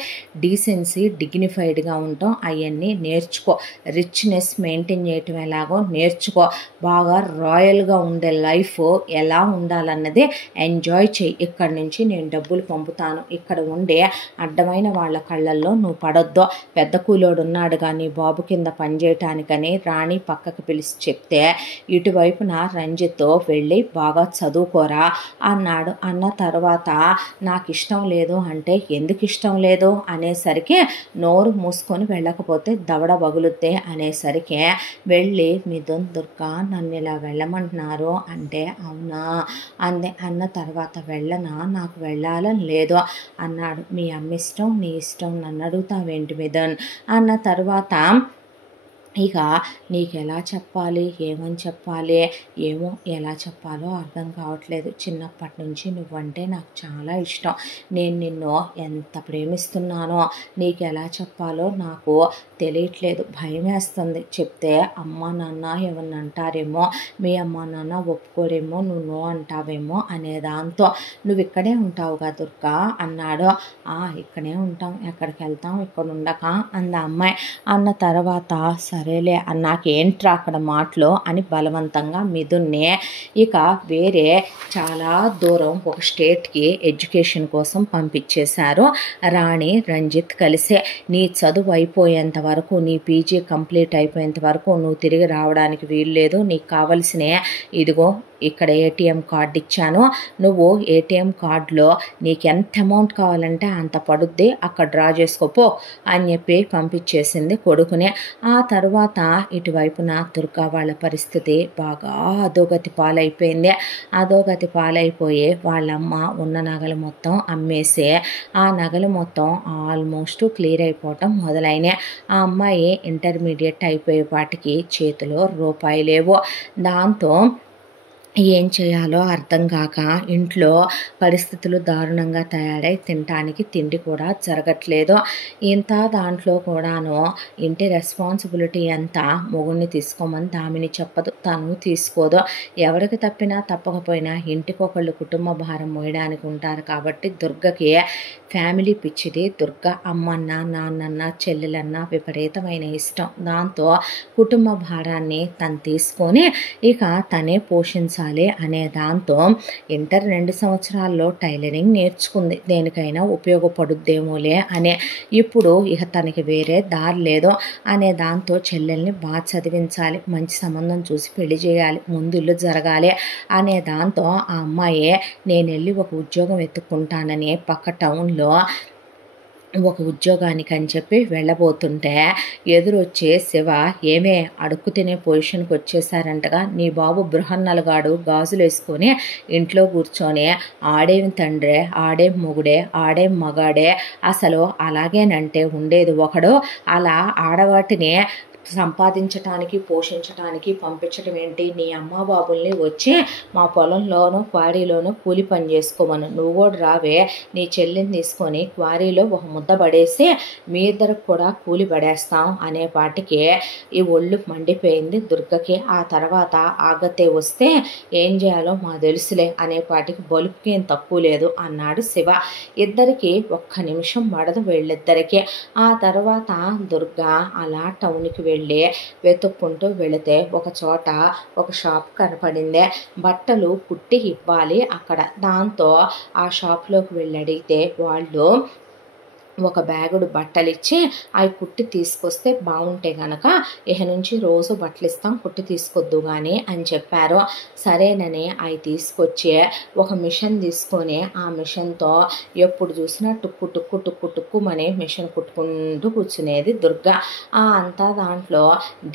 డీసెన్సీ డిగ్నిఫైడ్గా ఉంటాం అవన్నీ నేర్చుకో, రిచ్నెస్ మెయింటైన్ చేయటం ఎలాగో నేర్చుకో, బాగా రాయల్గా ఉండే లైఫ్ ఎలా ఉండాలన్నది ఎంజాయ్ చెయ్యి, ఇక్కడి నుంచి నేను డబ్బులు పంపుతాను, ఇక్కడ ఉండే అడ్డమైన వాళ్ళ కళ్ళల్లో నువ్వు పడొద్దు, పెద్ద కూలోడు ఉన్నాడు కానీ బాబు కింద పనిచేయటానికని రాణి పక్కకు పిలిచి చెప్తే ఇటువైపున రంజిత్ వెళ్ళి బాగా చదువుకోరా అన్నాడు. అన్న తర్వాత నాకు ఇష్టం లేదు అంటే ఎందుకు ఇష్టం లేదు అనేసరికి నోరు మూసుకొని వెళ్ళకపోతే దవడ బగులుద్దే అనేసరికి వెళ్ళి మిథున్, దుర్గా నన్ను ఇలా వెళ్ళమంటున్నారు అంటే అవునా అంది. అన్న తర్వాత వెళ్ళనా, నాకు వెళ్ళాలని లేదు అన్నాడు. మీ అమ్మ ఇష్టం, నీ ఇష్టం, నన్ను అడుగుతావేంటి మిథున్ అన్న తర్వాత ఇక నీకు ఎలా చెప్పాలి, ఏమని చెప్పాలి, ఏమో ఎలా చెప్పాలో అర్థం కావట్లేదు, చిన్నప్పటి నుంచి నువ్వంటే నాకు చాలా ఇష్టం, నేను నిన్ను ఎంత ప్రేమిస్తున్నానో నీకు ఎలా చెప్పాలో నాకు తెలియట్లేదు, భయం వేస్తుంది, చెప్తే అమ్మ నాన్న ఏమన్నా అంటారేమో, మీ అమ్మ నాన్న ఒప్పుకోరేమో, నువ్వు నో అంటావేమో అనే దాంతో నువ్వు ఇక్కడే ఉంటావుగా దుర్గా అన్నాడు. ఇక్కడే ఉంటాం, ఎక్కడికి వెళ్తాం, ఇక్కడ ఉండక అంద అమ్మాయి. అన్న తర్వాత సరేలే నాకేంట్రా అక్కడ మాటలు అని బలవంతంగా మిథున్నే ఇక వేరే చాలా దూరం ఒక స్టేట్కి ఎడ్యుకేషన్ కోసం పంపించేశారు. రాణి, రంజిత్ కలిసే నీ చదువు అయిపోయేంత వరకు, నీ పీజీ కంప్లీట్ అయిపోయేంత వరకు నువ్వు తిరిగి రావడానికి వీల్లేదు, నీకు కావలసిన ఇదిగో ఇక్కడ ఏటీఎం కార్డు ఇచ్చాను, నువ్వు ఏటీఎం కార్డులో నీకు ఎంత అమౌంట్ కావాలంటే అంత పడుద్ది, అక్కడ డ్రా చేసుకోపో అని చెప్పి పంపించేసింది కొడుకునే. ఆ తర్వాత ఇటువైపున దుర్గా వాళ్ళ పరిస్థితి బాగా అధోగతి పాలైపోయింది. అధోగతి పాలైపోయి వాళ్ళమ్మ ఉన్న నగలు మొత్తం అమ్మేసి ఆ నగలు మొత్తం ఆల్మోస్ట్ క్లియర్ అయిపోవటం మొదలైనాయి. ఆ అమ్మాయి ఇంటర్మీడియట్ అయిపోయేపాటికి చేతిలో రూపాయి లేవు. దాంతో ఏం చేయాలో అర్థం కాక ఇంట్లో పరిస్థితులు దారుణంగా తయారై తినటానికి తిండి కూడా జరగట్లేదు. ఇంత దాంట్లో కూడాను ఇంటి రెస్పాన్సిబిలిటీ అంతా మొగుడిని తీసుకోమని దామిని చెప్పదు, తను తీసుకోదు. ఎవరికి తప్పినా తప్పకపోయినా ఇంటికొకళ్ళు కుటుంబ భారం మోయడానికి ఉంటారు కాబట్టి దుర్గకి ఫ్యామిలీ పిచ్చిది. దుర్గ అమ్మన్న, నాన్నన్న, చెల్లెలన్న విపరీతమైన ఇష్టం. దాంతో కుటుంబ భారాన్ని తను తీసుకొని ఇక తనే పోషించాలి అనే దాంతో ఇంటర్ 2 సంవత్సరాల్లో టైలరింగ్ నేర్చుకుంది, దేనికైనా ఉపయోగపడుద్దేమోలే అనే. ఇప్పుడు ఇక తనకి వేరే దారి లేదు అనే దాంతో చెల్లెల్ని బాగా చదివించాలి, మంచి సంబంధం చూసి పెళ్లి చేయాలి, ముందు ఇల్లు జరగాలి అనే దాంతో ఆ అమ్మాయి నేను వెళ్ళి ఒక ఉద్యోగం వెతుక్కుంటానని పక్క టౌన్లో ఒక ఉద్యోగానికి అని చెప్పి వెళ్ళబోతుంటే ఎదురొచ్చే శివ ఏమే అడుక్కు తినే పొజిషన్కి వచ్చేసారంటగా, నీ బాబు బృహన్నలుగాడు గాజులు వేసుకొని ఇంట్లో కూర్చొని ఆడేం తండ్రే, ఆడేం మొగుడే, ఆడేం మగాడే, అసలు అలాగేనంటే ఉండేది ఒకడు, అలా ఆడవాటిని సంపాదించటానికి పోషించటానికి పంపించడం ఏంటి, నీ అమ్మ బాబుల్ని వచ్చి మా పొలంలోనూ క్వారీలోనూ కూలి పని చేసుకోమను, నువ్వు కూడా రావే నీ చెల్లిని తీసుకొని క్వారీలో ఒక ముద్ద పడేసి మీ ఇద్దరికి కూడా కూలి పడేస్తాం అనే పాటికి ఈ ఒళ్ళు మండిపోయింది దుర్గకి. ఆ తర్వాత ఆగతే వస్తే ఏం చేయాలో మా తెలుసులే అనే పాటికి బలుపుకి ఏం తక్కువ లేదు అన్నాడు శివ. ఇద్దరికి ఒక్క నిమిషం పడదు వీళ్ళిద్దరికి. ఆ తర్వాత దుర్గ అలా టౌన్కి వెళ్ళి వెతుక్కుంటూ వెళితే ఒక చోట ఒక షాప్ కనపడింది, బట్టలు కుట్టి ఇవ్వాలి అక్కడ. దాంతో ఆ షాప్లోకి వెళ్ళి అడిగితే వాళ్ళు ఒక బ్యాగుడు బట్టలు ఇచ్చి అవి కుట్టి తీసుకొస్తే బాగుంటే గనక ఇక నుంచి రోజు బట్టలు ఇస్తాం, కుట్టి తీసుకొద్దు కానీ అని చెప్పారు. సరేనని అవి తీసుకొచ్చి ఒక మిషన్ తీసుకొని ఆ మిషన్తో ఎప్పుడు చూసినా టుక్కు టుక్కు టుక్కు టుక్కుమని మిషన్ కుట్టుకుంటూ కూర్చునేది దుర్గ. అంతా దాంట్లో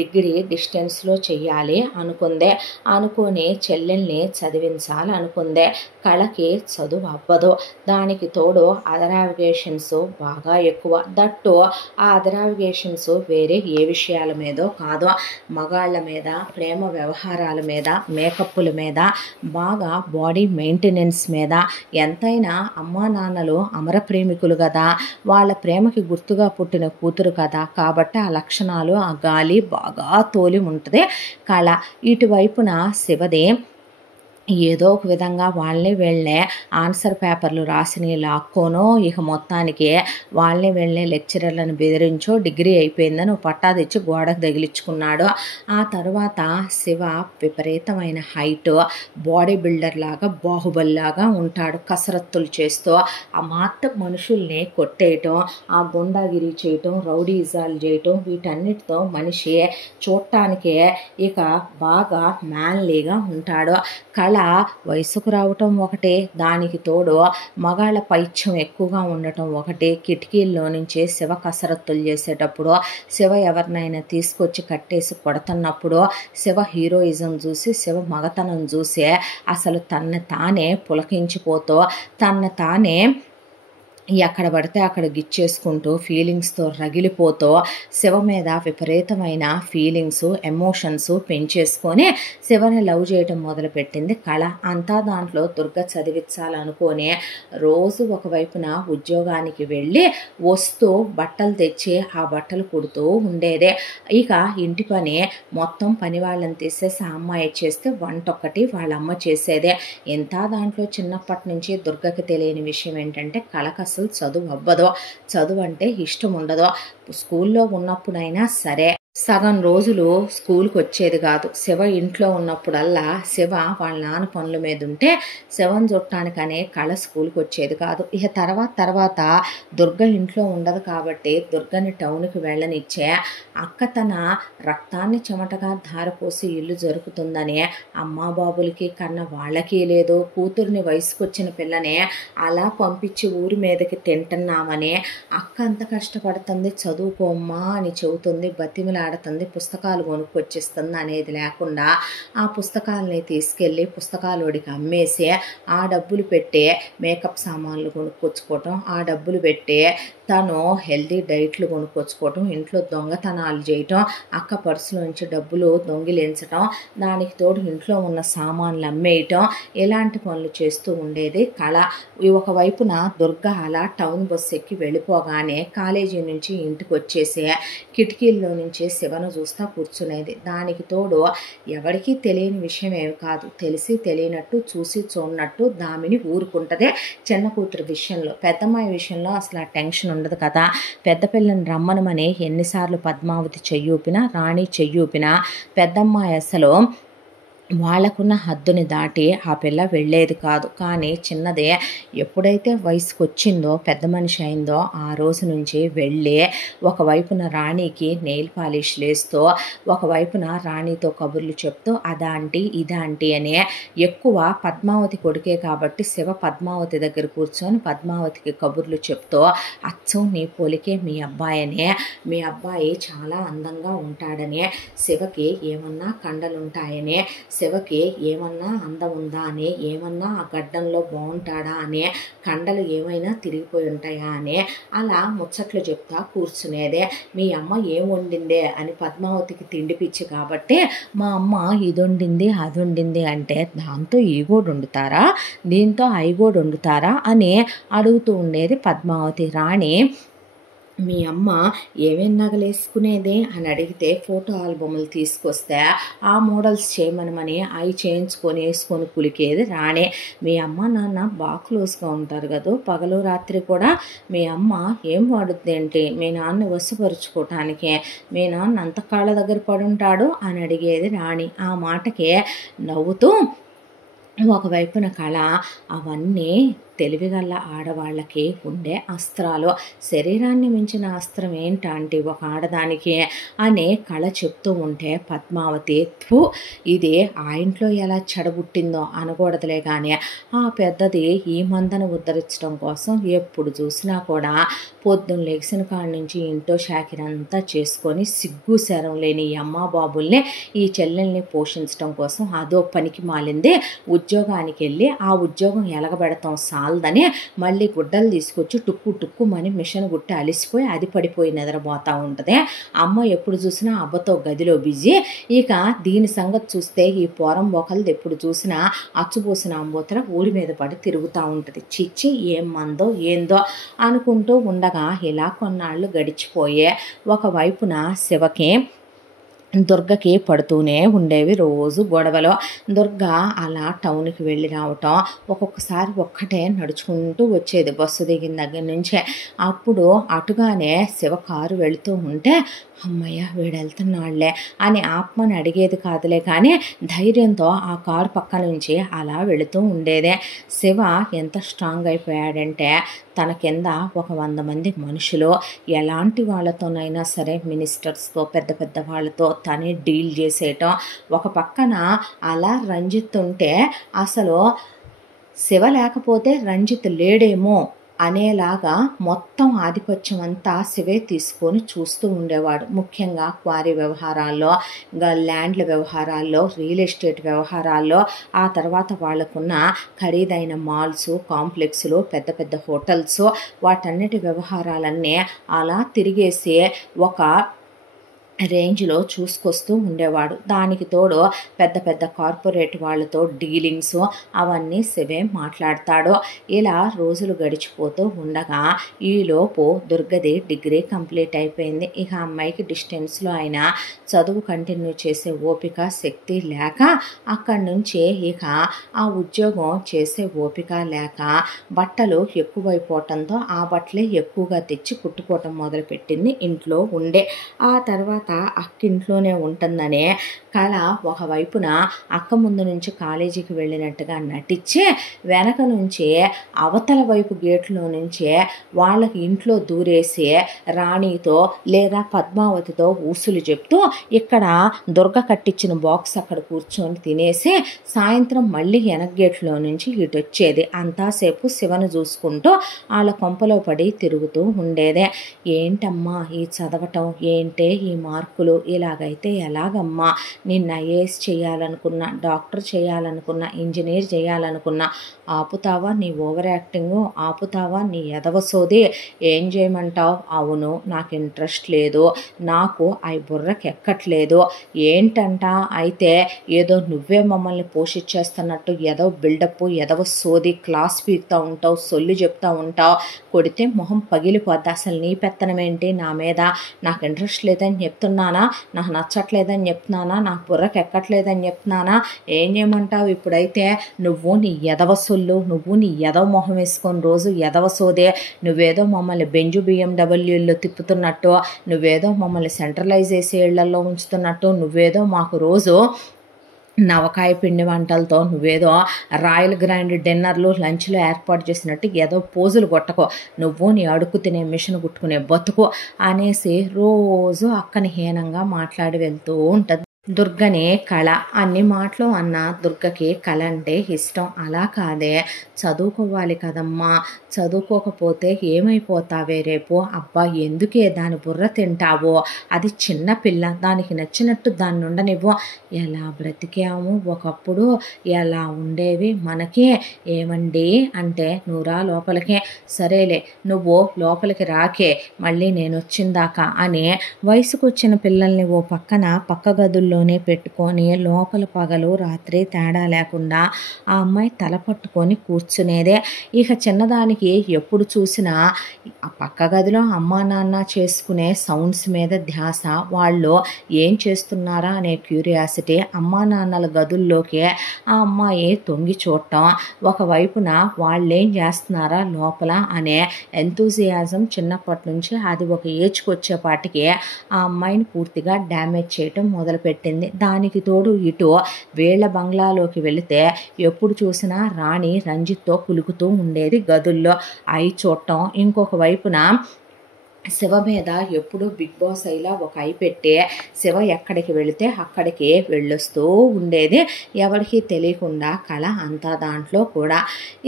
డిగ్రీ డిస్టెన్స్లో చెయ్యాలి అనుకుందే. అనుకొని చెల్లెల్ని చదివించాలి అనుకుందే. కళకి చదువు అవ్వదు, దానికి తోడు అదర్ నావిగేషన్స్ బాగా ఎక్కువ. దట్టు ఆ అదర్ నావిగేషన్స్ వేరే ఏ విషయాల మీదో కాదు, మగాళ్ళ మీద, ప్రేమ వ్యవహారాల మీద, మేకప్పుల మీద, బాగా బాడీ మెయింటెనెన్స్ మీద. ఎంతైనా అమ్మా నాన్నలు అమర ప్రేమికులు కదా, వాళ్ళ ప్రేమకి గుర్తుగా పుట్టిన కూతురు కదా, కాబట్టి ఆ లక్షణాలు ఆ గాలి బాగా తోలి ఉంటుంది కళ. ఇటువైపున శివదే ఏదో ఒక విధంగా వాళ్ళని వెళ్ళే ఆన్సర్ పేపర్లు రాసిని లాక్కోనో, ఇక మొత్తానికి వాళ్ళని వెళ్ళే లెక్చరర్లను బెదిరించో డిగ్రీ అయిపోయిందని పట్టా తెచ్చి గోడకు తగిలించుకున్నాడు. ఆ తర్వాత శివ విపరీతమైన హైట్, బాడీ బిల్డర్ లాగా బాహుబలిలాగా ఉంటాడు. కసరత్తులు చేస్తూ ఆ మాట మనుషుల్ని కొట్టేయటం, ఆ గుండాగిరి చేయటం, రౌడీజాలు చేయటం, వీటన్నిటితో మనిషి చూడటానికే ఇక బాగా మ్యాన్లీగా ఉంటాడు. కళ వయసుకు రావటం ఒకటే, దానికి తోడు మగాళ్ళ పైత్యం ఎక్కువగా ఉండటం ఒకటి. కిటికీల్లో నుంచి శివ కసరత్తులు చేసేటప్పుడు, శివ ఎవరినైనా తీసుకొచ్చి కట్టేసి కొడుతున్నప్పుడు, శివ హీరోయిజం చూసి, శివ మగతనం చూసి అసలు తనని తానే పులకించిపోతూ, తనని తానే ఎక్కడ పడితే అక్కడ గిచ్చేసుకుంటూ ఫీలింగ్స్తో రగిలిపోతూ శివ మీద విపరీతమైన ఫీలింగ్స్, ఎమోషన్స్ పెంచేసుకొని శివని లవ్ చేయటం మొదలుపెట్టింది కళ. అంతా దాంట్లో దుర్గ చదివించాలనుకొని రోజు ఒకవైపున ఉద్యోగానికి వెళ్ళి వస్తూ బట్టలు తెచ్చి ఆ బట్టలు కుడుతూ ఉండేదే. ఇక ఇంటి పని మొత్తం పని వాళ్ళని తీసేసి ఆ అమ్మాయి చేస్తే వంట ఒక్కటి వాళ్ళ అమ్మ చేసేదే. ఎంత దాంట్లో చిన్నప్పటి నుంచి దుర్గకి తెలియని విషయం ఏంటంటే కళకు అసలు చదువు అవ్వదో, చదువు అంటే ఇష్టం ఉండదో. స్కూల్లో ఉన్నప్పుడైనా సరే సగం రోజులు స్కూల్కి వచ్చేది కాదు. శివ ఇంట్లో ఉన్నప్పుడల్లా శివ వాళ్ళ నాన్న పనుల మీద ఉంటే శివను చుట్టానికనే కళ స్కూల్కి వచ్చేది కాదు. ఇక తర్వాత దుర్గ ఇంట్లో ఉండదు కాబట్టి దుర్గని టౌన్కి వెళ్ళనిచ్చే. అక్క తన రక్తాన్ని చెమటగా ధారపోసి ఇల్లు జరుపుతుందని అమ్మా బాబులకి కన్నా వాళ్ళకి లేదు. కూతుర్ని వయసుకొచ్చిన పిల్లని అలా పంపించి ఊరి మీదకి తింటున్నామని అక్క అంత కష్టపడుతుంది, చదువుకోమ్మా అని చెబుతుంది, బతిమిలాడుతుంది, పుస్తకాలు కొనుక్కొచ్చిస్తుంది అనేది లేకుండా ఆ పుస్తకాలని తీసుకెళ్ళి పుస్తకాలోడికి అమ్మేసి ఆ డబ్బులు పెట్టి మేకప్ సామాన్లు కొనుక్కొచ్చుకోవటం, ఆ డబ్బులు పెట్టి తను హెల్తీ డైట్లు కొనుక్కొచ్చుకోవటం, ఇంట్లో దొంగతనాలు చేయటం, అక్క పర్సులోంచి డబ్బులు దొంగిలించటం, దానికి తోడు ఇంట్లో ఉన్న సామాన్లు అమ్మేయటం, ఇలాంటి పనులు చేస్తూ ఉండేది కళ. ఒకవైపున దుర్గ అలా టౌన్ బస్సు ఎక్కి వెళ్ళిపోగానే కాలేజీ నుంచి ఇంటికి వచ్చేసి కిటికీల్లో నుంచి శివను చూస్తా కూర్చునేది. దానికి తోడు ఎవరికీ తెలియని విషయం ఏమి కాదు, తెలిసి తెలియనట్టు, చూసి చూడనట్టు దామిని ఊరుకుంటదే. చిన్న కూతురు విషయంలో, పెద్దమ్మాయి విషయంలో అసలు ఆ టెన్షన్ ఉండదు కదా. పెద్ద పిల్లని రమ్మనమని ఎన్నిసార్లు పద్మావతి చెయ్యూపినా, రాణి చెయ్యూపినా పెద్దమ్మాయి అసలు వాళ్ళకున్న హద్దుని దాటి ఆ పిల్ల వెళ్ళేది కాదు. కానీ చిన్నదే ఎప్పుడైతే వయసుకు వచ్చిందో, పెద్ద మనిషి అయిందో, ఆ రోజు నుంచి వెళ్ళి ఒకవైపున రాణికి నెయిల్ పాలిష్లు వేస్తూ, ఒకవైపున రాణితో కబుర్లు చెప్తూ అదాంటి ఇదాంటి అని ఎక్కువ పద్మావతి కొడుకే కాబట్టి శివ పద్మావతి దగ్గర కూర్చొని పద్మావతికి కబుర్లు చెప్తూ అచ్చం నీ పోలికే మీ అబ్బాయనే, మీ అబ్బాయి చాలా అందంగా ఉంటాడని, శివకి ఏమన్నా కండలుంటాయని, శివకి ఏమన్నా అందం ఉందా అని, ఏమన్నా ఆ గడ్డంలో బాగుంటాడా అని, కండలు ఏమైనా తిరిగిపోయి ఉంటాయా అని అలా ముచ్చట్లు చెప్తా కూర్చునేదే. మీ అమ్మ ఏం వండిందే అని పద్మావతికి తిండి పిచ్చి కాబట్టి మా అమ్మ ఇది వండింది అది వండింది అంటే దాంతో ఈ కూడా వండుతారా, దీంతో అవి కూడా వండుతారా అని అడుగుతూ ఉండేది పద్మావతి. రాణి మీ అమ్మ ఏమేం నగలేసుకునేది అని అడిగితే ఫోటో ఆల్బమ్లు తీసుకొస్తే ఆ మోడల్స్ చేయమనమని అవి చేయించుకొని వేసుకొని కులికేది రాణి. మీ అమ్మ నాన్న బాగా క్లోజ్గా ఉంటారు కదా, పగలు రాత్రి కూడా మీ అమ్మ ఏం వాడుద్ది ఏంటి, మీ నాన్న వశపరుచుకోవటానికే, మీ నాన్న అంత కాళ్ళ దగ్గర పడుంటాడు అని అడిగేది రాణి. ఆ మాటకే నవ్వుతూ ఒకవైపున కళ అవన్నీ తెలివిగల ఆడవాళ్ళకి ఉండే అస్త్రాలు, శరీరాన్ని మించిన అస్త్రం ఏంటంటే ఒక ఆడదానికి అనే కళ చెప్తూ ఉంటే పద్మావతి ఇది ఆ ఇంట్లో ఎలా చెడబుట్టిందో అనకూడదులే కానీ ఆ పెద్దది ఈ మందను ఉద్ధరించడం కోసం ఎప్పుడు చూసినా కూడా పొద్దున్న లెగిసిన కాడి నుంచి ఇంట్లో షాకిరంతా చేసుకొని సిగ్గు శరం లేని ఈ అమ్మా బాబుల్ని ఈ చెల్లెల్ని పోషించడం కోసం అదో పనికి మాలింది ఉద్యోగానికి వెళ్ళి ఆ ఉద్యోగం ఎలగబెడతాం సాలదని మళ్ళీ గుడ్డలు తీసుకొచ్చి టుక్కు టుక్కుమని మిషన్ గుట్టి అలిసిపోయి అది పడిపోయి నిద్రపోతూ ఉంటుంది. అమ్మ ఎప్పుడు చూసినా అబ్బతో గదిలో బిజీ. ఇక దీని సంగతి చూస్తే ఈ పోరం బొకలది ఎప్పుడు చూసినా అచ్చుపోసిన అంబోతర ఊరి మీద పడి తిరుగుతూ ఉంటుంది. చిచ్చి ఏం మందో ఏందో అనుకుంటూ ఉండగా ఇలా కొన్నాళ్ళు గడిచిపోయే ఒకవైపున శివకి దుర్గకి పడుతూనే ఉండేవి రోజు గొడవలు. దుర్గ అలా టౌన్కి వెళ్ళి రావటం, ఒక్కొక్కసారి ఒక్కటే నడుచుకుంటూ వచ్చేది బస్సు దిగిన దగ్గర నుంచే. అప్పుడు అటుగానే శివ కారు వెళుతూ ఉంటే అమ్మయ్య వీడు వెళ్తున్నాళ్లే అని ఆత్మని అడిగేది కాదులే కానీ ధైర్యంతో ఆ కారు పక్క నుంచి అలా వెళుతూ ఉండేదే. శివ ఎంత స్ట్రాంగ్ అయిపోయాడంటే తన కింద 100 మంది మనుషులు, ఎలాంటి వాళ్ళతోనైనా సరే మినిస్టర్స్తో పెద్ద పెద్ద వాళ్ళతో తనే డీల్ చేసేయటం. ఒక పక్కన అలా రంజిత్ ఉంటే అసలు శివ లేకపోతే రంజిత్ లేడేమో అనేలాగా మొత్తం ఆధిపత్యం అంతా శివే తీసుకొని చూస్తూ ఉండేవాడు. ముఖ్యంగా క్వారీ వ్యవహారాల్లో, ల్యాండ్ల వ్యవహారాల్లో, రియల్ ఎస్టేట్ వ్యవహారాల్లో, ఆ తర్వాత వాళ్ళకున్న ఖరీదైన మాల్స్, కాంప్లెక్స్లు, పెద్ద పెద్ద హోటల్స్, వాటన్నిటి వ్యవహారాలన్నీ అలా తిరిగేసి ఒక రేంజ్లో చూసుకొస్తూ ఉండేవాడు. దానికి తోడు పెద్ద పెద్ద కార్పొరేట్ వాళ్ళతో డీలింగ్స్ అవన్నీ శివే మాట్లాడతాడు. ఇలా రోజులు గడిచిపోతూ ఉండగా ఈలోపు దుర్గది డిగ్రీ కంప్లీట్ అయిపోయింది. ఇక అమ్మాయికి డిస్టెన్స్లో అయినా చదువు కంటిన్యూ చేసే ఓపిక శక్తి లేక అక్కడి నుంచి ఇక ఆ ఉద్యోగం చేసే ఓపిక లేక బట్టలు ఎక్కువైపోవటంతో ఆ బట్టలే ఎక్కువగా తెచ్చి కుట్టుకోవటం మొదలుపెట్టింది ఇంట్లో ఉండే. ఆ తర్వాత అక్కింట్లోనే ఉంటుందనే కళ ఒకవైపున అక్క ముందు నుంచి కాలేజీకి వెళ్ళినట్టుగా నటించి వెనక నుంచి అవతల వైపు గేట్లో నుంచే వాళ్ళకి ఇంట్లో దూరేసి రాణితో లేదా పద్మావతితో ఊసులు చెప్తూ ఇక్కడ దుర్గ కట్టించిన బాక్స్ అక్కడ కూర్చొని తినేసి సాయంత్రం మళ్ళీ వెనక గేట్లో నుంచి ఇటు వచ్చేది. అంతాసేపు శివను చూసుకుంటూ వాళ్ళ కొంపలో పడి తిరుగుతూ ఉండేదే. ఏంటమ్మా ఈ చదవటం, ఏంటే ఈ మార్కులు, ఇలాగైతే ఎలాగమ్మా, నిన్ను ఐఏఎస్ చేయాలనుకున్నా, డాక్టర్ చేయాలనుకున్నా, ఇంజనీర్ చేయాలనుకున్నా ఆపుతావా నీ ఓవర్ యాక్టింగ్, ఆపుతావా నీ ఎదవసోది, ఏం చేయమంటావు? అవును నాకు ఇంట్రెస్ట్ లేదు, నాకు అవి బుర్రకి ఎక్కట్లేదు. ఏంటంట అయితే ఏదో నువ్వే మమ్మల్ని పోషించేస్తున్నట్టు ఏదో బిల్డప్, ఎదవ సోది, క్లాస్ పీకుతూ ఉంటావు, సొల్లు చెప్తూ ఉంటావు, కొడితే మొహం పగిలిపోద్ది. అసలు నీ పెత్తనం ఏంటి నా మీద? నాకు ఇంట్రెస్ట్ లేదని చెప్తున్నానా, నాకు నచ్చట్లేదని చెప్తున్నానా, నాకు బుర్రకి ఎక్కట్లేదని చెప్తున్నానా? ఏం చేయమంటావు? ఇప్పుడైతే నువ్వు నీ ఎదవ సొల్లు, నువ్వు నీ ఎదవ మొహం వేసుకొని రోజు ఎదవ సోదే, నువ్వేదో మమ్మల్ని బెంజు BMW తిప్పుతున్నట్టు, నువ్వేదో మమ్మల్ని సెంట్రలైజ్ చేసే ఇళ్లలో ఉంచుతున్నట్టు, నువ్వేదో మాకు రోజు నవకాయ పిండి వంటలతో నువ్వేదో రాయల్ గ్రాండ్ డిన్నర్లు లంచ్లు ఏర్పాటు చేసినట్టు ఏదో పోజులు కొట్టకో, నువ్వు నీ అడుక్కు తినే మిషన్ కుట్టుకునే బతుకు అనేసి రోజు అక్కని హీనంగా మాట్లాడి వెళ్తూ ఉంటుంది. దుర్గనే కళ. అన్ని మాటలు అన్న దుర్గకి కళ అంటే ఇష్టం. అలా కాదే, చదువుకోవాలి కదమ్మా, చదువుకోకపోతే ఏమైపోతావే రేపు, అబ్బా ఎందుకే దాని బుర్ర తింటావో, అది చిన్న పిల్ల, దానికి నచ్చినట్టు దాన్ని ఉండనివ్వు, ఎలా బ్రతికాము ఒకప్పుడు, ఎలా ఉండేవి మనకి, ఏమండి అంటే నువ్వురా లోపలికే, సరేలే నువ్వు లోపలికి రాకే మళ్ళీ నేను వచ్చిందాకా అని వయసుకు వచ్చిన పిల్లల్ని ఓ పక్క గదుల్లో పెట్టుకొని లోపల పగలు రాత్రి తేడా లేకుండా ఆ అమ్మాయి తల పట్టుకొని కూర్చునేదే. ఇక చిన్నదానికి ఎప్పుడు చూసినా ఆ పక్క గదిలో అమ్మా నాన్న చేసుకునే సౌండ్స్ మీద ధ్యాస, వాళ్ళు ఏం చేస్తున్నారా అనే క్యూరియాసిటీ, అమ్మా నాన్నల గదుల్లోకి ఆ అమ్మాయి తొంగి చూడటం, ఒకవైపున వాళ్ళేం చేస్తున్నారా లోపల అనే ఎంతూజియాజం చిన్నప్పటి నుంచి అది ఒక ఏజ్కి వచ్చేపాటికి ఆ అమ్మాయిని పూర్తిగా డ్యామేజ్ చేయటం మొదలుపెట్టింది. దానికి తోడు ఇటు వీళ్ళ బంగ్లాలోకి వెళితే ఎప్పుడు చూసినా రాణి రంజిత్తో కులుకుతూ ఉండేది గదుల్లో అయి చూడటం. ఇంకొక వైపున శివ మీద ఎప్పుడూ బిగ్ బాస్ అయిలా ఒక ఐ పెట్టే శివ ఎక్కడికి వెళితే అక్కడికి వెళ్ళొస్తూ ఉండేది. ఎవరికి తెలియకుండా కళ అంతా దాంట్లో కూడా.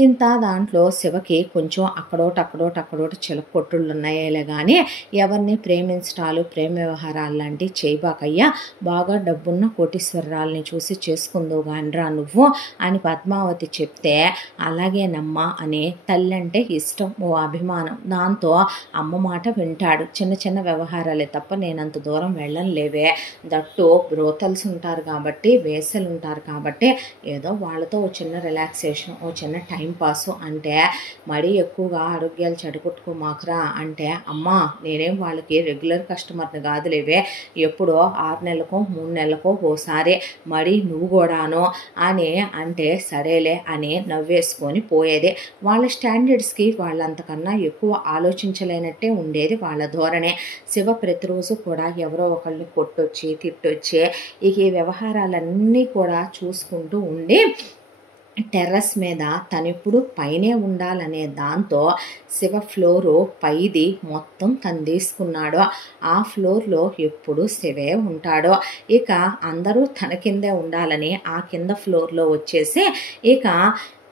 ఇంత దాంట్లో శివకి కొంచెం అక్కడోటి చిలక కొట్టుళ్ళు ఉన్నాయేలే కానీ ఎవరిని ప్రేమించటాలు ప్రేమ వ్యవహారాలు లాంటివి చేయబాకయ్యా, బాగా డబ్బున్న కోటీశ్వరరాల్ని చూసి చేసుకుందో గానిరా నువ్వు అని పద్మావతి చెప్తే, అలాగేనమ్మా అని తల్లి అంటే ఇష్టం, ఓ అభిమానం, దాంతో అమ్మ మాట వింటాడు. చిన్న వ్యవహారాలే తప్ప నేనంత దూరం వెళ్ళలేవే, దట్టు బ్రోతల్స్ ఉంటారు కాబట్టి, వేసలు ఉంటారు కాబట్టి ఏదో వాళ్ళతో ఓ చిన్న రిలాక్సేషన్, ఓ చిన్న టైం పాసు అంటే మరీ ఎక్కువగా ఆరోగ్యాలు చెడగొట్టుకోమాకరా అంటే, అమ్మా నేనేం వాళ్ళకి రెగ్యులర్ కస్టమర్ని కాదులేవే, ఎప్పుడో 6 నెలలకో 3 నెలలకో ఓసారి, మరీ నువ్వు కూడాను అని అంటే సరేలే అని నవ్వేసుకొని పోయేది. వాళ్ళ స్టాండర్డ్స్కి వాళ్ళంతకన్నా ఎక్కువ ఆలోచించలేనట్టే ఉండేది వాళ్ళ ధోరణే. శివ ప్రతిరోజు కూడా ఎవరో ఒకళ్ళని కొట్టొచ్చి తిట్టొచ్చి ఇక ఈ వ్యవహారాలన్నీ కూడా చూసుకుంటూ ఉండి టెర్రస్ మీద తనిప్పుడు పైనే ఉండాలనే దాంతో శివ ఫ్లోరు పైది మొత్తం తను తీసుకున్నాడు. ఆ ఫ్లోర్లో ఎప్పుడు శివే ఉంటాడో, ఇక అందరూ తన కిందే ఉండాలని ఆ కింద ఫ్లోర్లో వచ్చేసి ఇక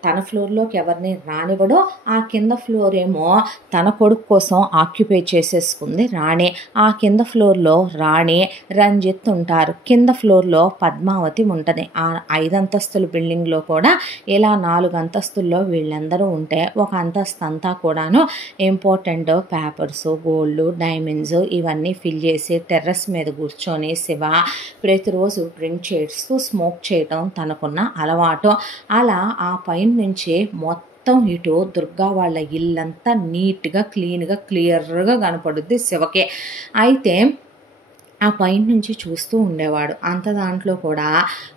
తన ఫ్లోర్లోకి ఎవరిని రానివ్వడో, ఆ కింద ఫ్లోర్ ఏమో తన కొడుకు కోసం ఆక్యుపై చేసేసుకుంది రాణి. ఆ కింద ఫ్లోర్లో రాణి రంజిత్ ఉంటారు, కింద ఫ్లోర్లో పద్మావతి ఉంటుంది. ఆ 5 అంతస్తుల బిల్డింగ్లో కూడా ఇలా 4 అంతస్తుల్లో వీళ్ళందరూ ఉంటే, ఒక అంతస్తు అంతా కూడాను ఇంపార్టెంట్ పేపర్స్, గోల్డ్, డైమండ్స్ ఇవన్నీ ఫిల్ చేసి టెర్రస్ మీద కూర్చొని శివ ప్రతిరోజు డ్రింక్ చేస్తూ స్మోక్ చేయటం తనకున్న అలవాటు. అలా ఆ పైన నుంచి మొత్తం ఇటు దుర్గా వాళ్ళ ఇల్లంతా నీట్గా క్లీన్గా క్లియర్గా కనపడుద్ది శివకే. అయితే ఆ పైన నుంచి చూస్తూ ఉండేవాడు. అంత దాంట్లో కూడా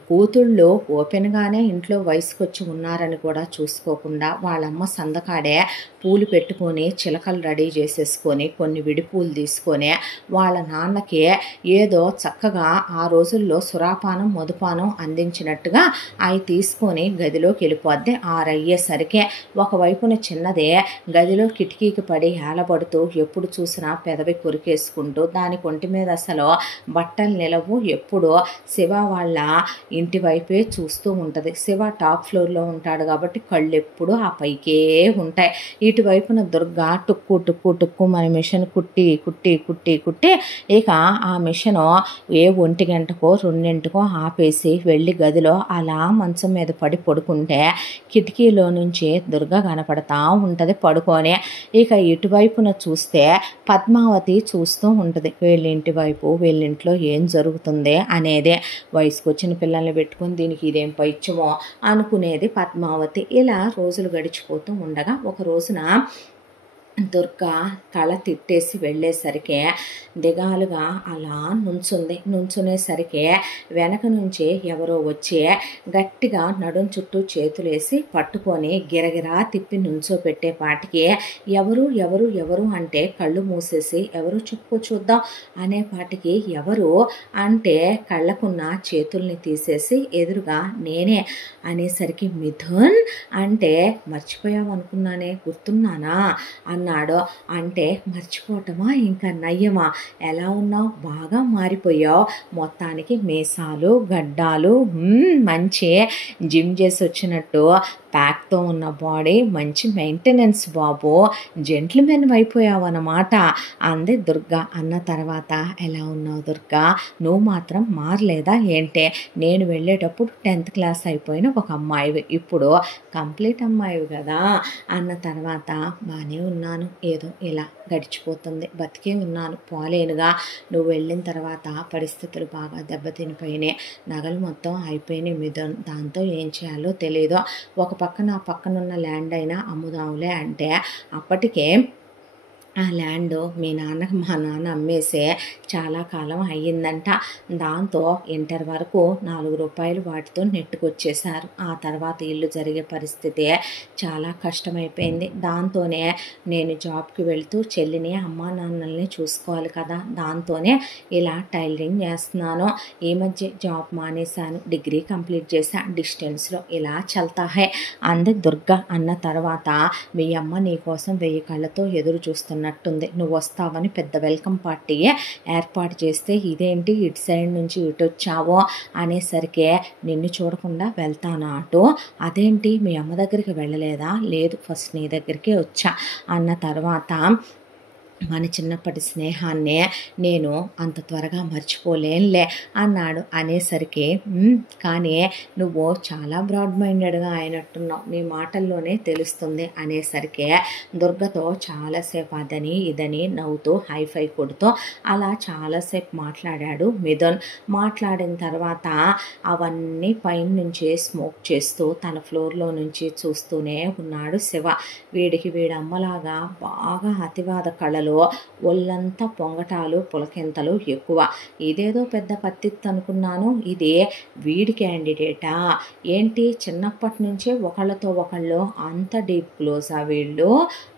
కూతుళ్ళు ఓపెన్గానే ఇంట్లో వయసుకు వచ్చి ఉన్నారని కూడా చూసుకోకుండా వాళ్ళమ్మ సందకాడే పూలు పెట్టుకొని చిలకలు రెడీ చేసేసుకొని కొన్ని విడిపూలు తీసుకొని వాళ్ళ నాన్నకి ఏదో చక్కగా ఆ రోజుల్లో సురాపానం మధుపానం అందించినట్టుగా అవి తీసుకొని గదిలోకి వెళ్ళిపోద్ది. 6 అయ్యేసరికి ఒకవైపున చిన్నదే గదిలో కిటికీకి పడి ఏలబడుతూ ఎప్పుడు చూసినా పెదవి కొరికేసుకుంటూ దాని ఒంటి మీద అసలు బట్టలు నిలవు, ఎప్పుడో శివ వాళ్ళ ఇంటి వైపే చూస్తూ ఉంటుంది. శివ టాప్ ఫ్లోర్లో ఉంటాడు కాబట్టి కళ్ళు ఎప్పుడు ఆ పైకే ఉంటాయి. ఇటువైపున దుర్గా టుక్కు టుక్కు టుక్కు మన మిషన్ కుట్టి కుట్టి కుట్టి కుట్టి ఇక ఆ మిషను ఏ 1 గంటకో 2 గంటకో ఆపేసి వెళ్ళి గదిలో అలా మంచం మీద పడి పడుకుంటే కిటికీలో నుంచి దుర్గా కనపడతా ఉంటుంది పడుకొని. ఇక ఇటువైపున చూస్తే పద్మావతి చూస్తూ ఉంటుంది, వీళ్ళింటి వైపు వీళ్ళింట్లో ఏం జరుగుతుంది అనేదే. వయసుకు వచ్చిన పిల్లల్ని పెట్టుకుని దీనికి ఇదేం పైత్యమో అనుకునేది పద్మావతి. ఇలా రోజులు గడిచిపోతూ ఉండగా ఒక రోజున దుర్గ కళ తిట్టేసి వెళ్ళేసరికి దిగాలుగా అలా నుంచునేసరికి వెనక నుంచి ఎవరో వచ్చి గట్టిగా నడుం చుట్టూ చేతులేసి పట్టుకొని గిరగిరా తిప్పి నుంచోపెట్టేపాటికి ఎవరు ఎవరు ఎవరు అంటే కళ్ళు మూసేసి ఎవరు చెప్పు చూద్దాం అనేపాటికి ఎవరు అంటే కళ్ళకున్న చేతుల్ని తీసేసి ఎదురుగా నేనే అనేసరికి మిథున్ అంటే మర్చిపోయావు అనుకున్నానే, గుర్తున్నానా అన్నాడు. అంటే మర్చిపోవటమా, ఇంకా నయ్యమా, ఎలా ఉన్నావు, బాగా మారిపోయావు, మొత్తానికి మీసాలు గడ్డాలు మంచి జిమ్ చేసి వచ్చినట్టు ప్యాక్తో ఉన్న బాడీ, మంచి మెయింటెనెన్స్ బాబు, జెంట్మెన్ అయిపోయావు అన్నమాట అంది దుర్గ. అన్న తర్వాత ఎలా ఉన్నావు దుర్గా, నువ్వు మాత్రం మారలేదా ఏంటే, నేను వెళ్ళేటప్పుడు 10th క్లాస్ అయిపోయిన ఒక అమ్మాయివి, ఇప్పుడు కంప్లీట్ అమ్మాయివి కదా అన్న తర్వాత బాగానే ఉన్నాను, ఏదో ఇలా గడిచిపోతుంది, బతికే ఉన్నాను, పోలేనుగా, నువ్వు వెళ్ళిన తర్వాత పరిస్థితులు బాగా దెబ్బతినిపోయినాయి, నగలు మొత్తం అయిపోయినాయి మిథున్, దాంతో ఏం చేయాలో తెలియదు, ఒక పక్కన పక్కనున్న ల్యాండ్ అయినా అమ్ముదాంలే అంటే అప్పటికే ఆ ల్యాండ్ మీ నాన్నకు మా నాన్న అమ్మేసే చాలా కాలం అయ్యిందంట. దాంతో ఇంటర్ వరకు 4 రూపాయలు వాటితో నెట్టుకొచ్చేశారు. ఆ తర్వాత ఇల్లు జరిగే పరిస్థితి చాలా కష్టమైపోయింది. దాంతోనే నేను జాబ్కి వెళ్తూ చెల్లిని అమ్మా నాన్నల్ని చూసుకోవాలి కదా, దాంతోనే ఇలా టైలరింగ్ చేస్తున్నాను. ఈ మధ్య జాబ్ మానేశాను, డిగ్రీ కంప్లీట్ చేశా, డిస్టెన్స్లో ఇలా చల్తాహే అంది దుర్గ. అన్న తర్వాత మీ అమ్మ నీ కోసం 1000 కళ్ళతో ఎదురు చూస్తున్నట్టుంది, నువ్వు వస్తావని పెద్ద వెల్కమ్ పార్టీ ఏర్పాటు చేస్తే ఇదేంటి ఇటు సైడ్ నుంచి ఇటు వచ్చావో అనేసరికి నిన్ను చూడకుండా వెళ్తానా అటు, అదేంటి మీ అమ్మ దగ్గరికి వెళ్ళలేదా, లేదు ఫస్ట్ నీ దగ్గరికే వచ్చా అన్న తర్వాత మన చిన్నప్పటి స్నేహాన్నే నేను అంత త్వరగా మర్చిపోలేనులే అన్నాడు. అనేసరికి కానీ నువ్వు చాలా బ్రాడ్ మైండెడ్గా అయినట్టున్నావు, నీ మాటల్లోనే తెలుస్తుంది అనేసరికి దుర్గతో చాలాసేపు అదని ఇదని నవ్వుతూ హైఫై కొడుతూ అలా చాలాసేపు మాట్లాడాడు మిథున్. మాట్లాడిన తర్వాత అవన్నీ పైన నుంచి స్మోక్ చేస్తూ తన ఫ్లోర్లో నుంచి చూస్తూనే ఉన్నాడు శివ. వీడికి వీడమ్మలాగా బాగా అతివాద కళలు, ఒళ్ళంతా పొంగటాలు పులకెంతలు ఎక్కువ, ఇదేదో పెద్ద పత్తిత్తు అనుకున్నాను, ఇది వీడి క్యాండిడేటా ఏంటి, చిన్నప్పటి నుంచే ఒకళ్ళతో ఒకళ్ళు అంత డీప్ క్లోజా వీళ్ళు,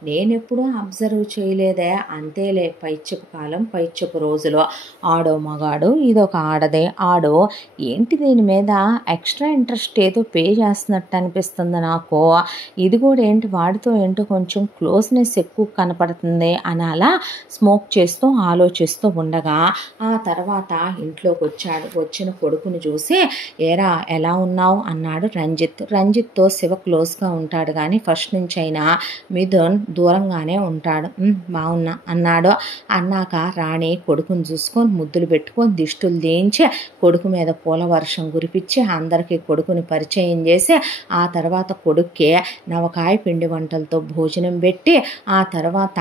నేనెప్పుడూ అబ్జర్వ్ చేయలేదే, అంతేలే పైచ్చపు కాలం పైచ్చపు రోజులు, ఆడో మగాడు ఇదొక ఆడదే, ఆడో ఏంటి దీని మీద ఎక్స్ట్రా ఇంట్రెస్ట్ ఏదో పే చేస్తున్నట్టు అనిపిస్తుంది నాకు, ఇది కూడా ఏంటి వాడితో ఏంటో కొంచెం క్లోజ్నెస్ ఎక్కువ కనపడుతుంది అని అలా స్మోక్ చేస్తూ ఆలోచిస్తూ ఉండగా ఆ తర్వాత ఇంట్లోకి వచ్చాడు. వచ్చిన కొడుకుని చూసి ఏరా ఎలా ఉన్నావు అన్నాడు రంజిత్తో శివ క్లోజ్గా ఉంటాడు కానీ ఫస్ట్ నుంచి అయినా మిథున్ దూరంగానే ఉంటాడు. బాగున్నా అన్నాడు. అన్నాక రాణి కొడుకుని చూసుకొని ముద్దులు పెట్టుకొని దిష్టులు దేయించి కొడుకు మీద పూల వర్షం కురిపించి అందరికీ కొడుకుని పరిచయం చేసి ఆ తర్వాత కొడుక్కి నవకాయ పిండి వంటలతో భోజనం పెట్టి ఆ తర్వాత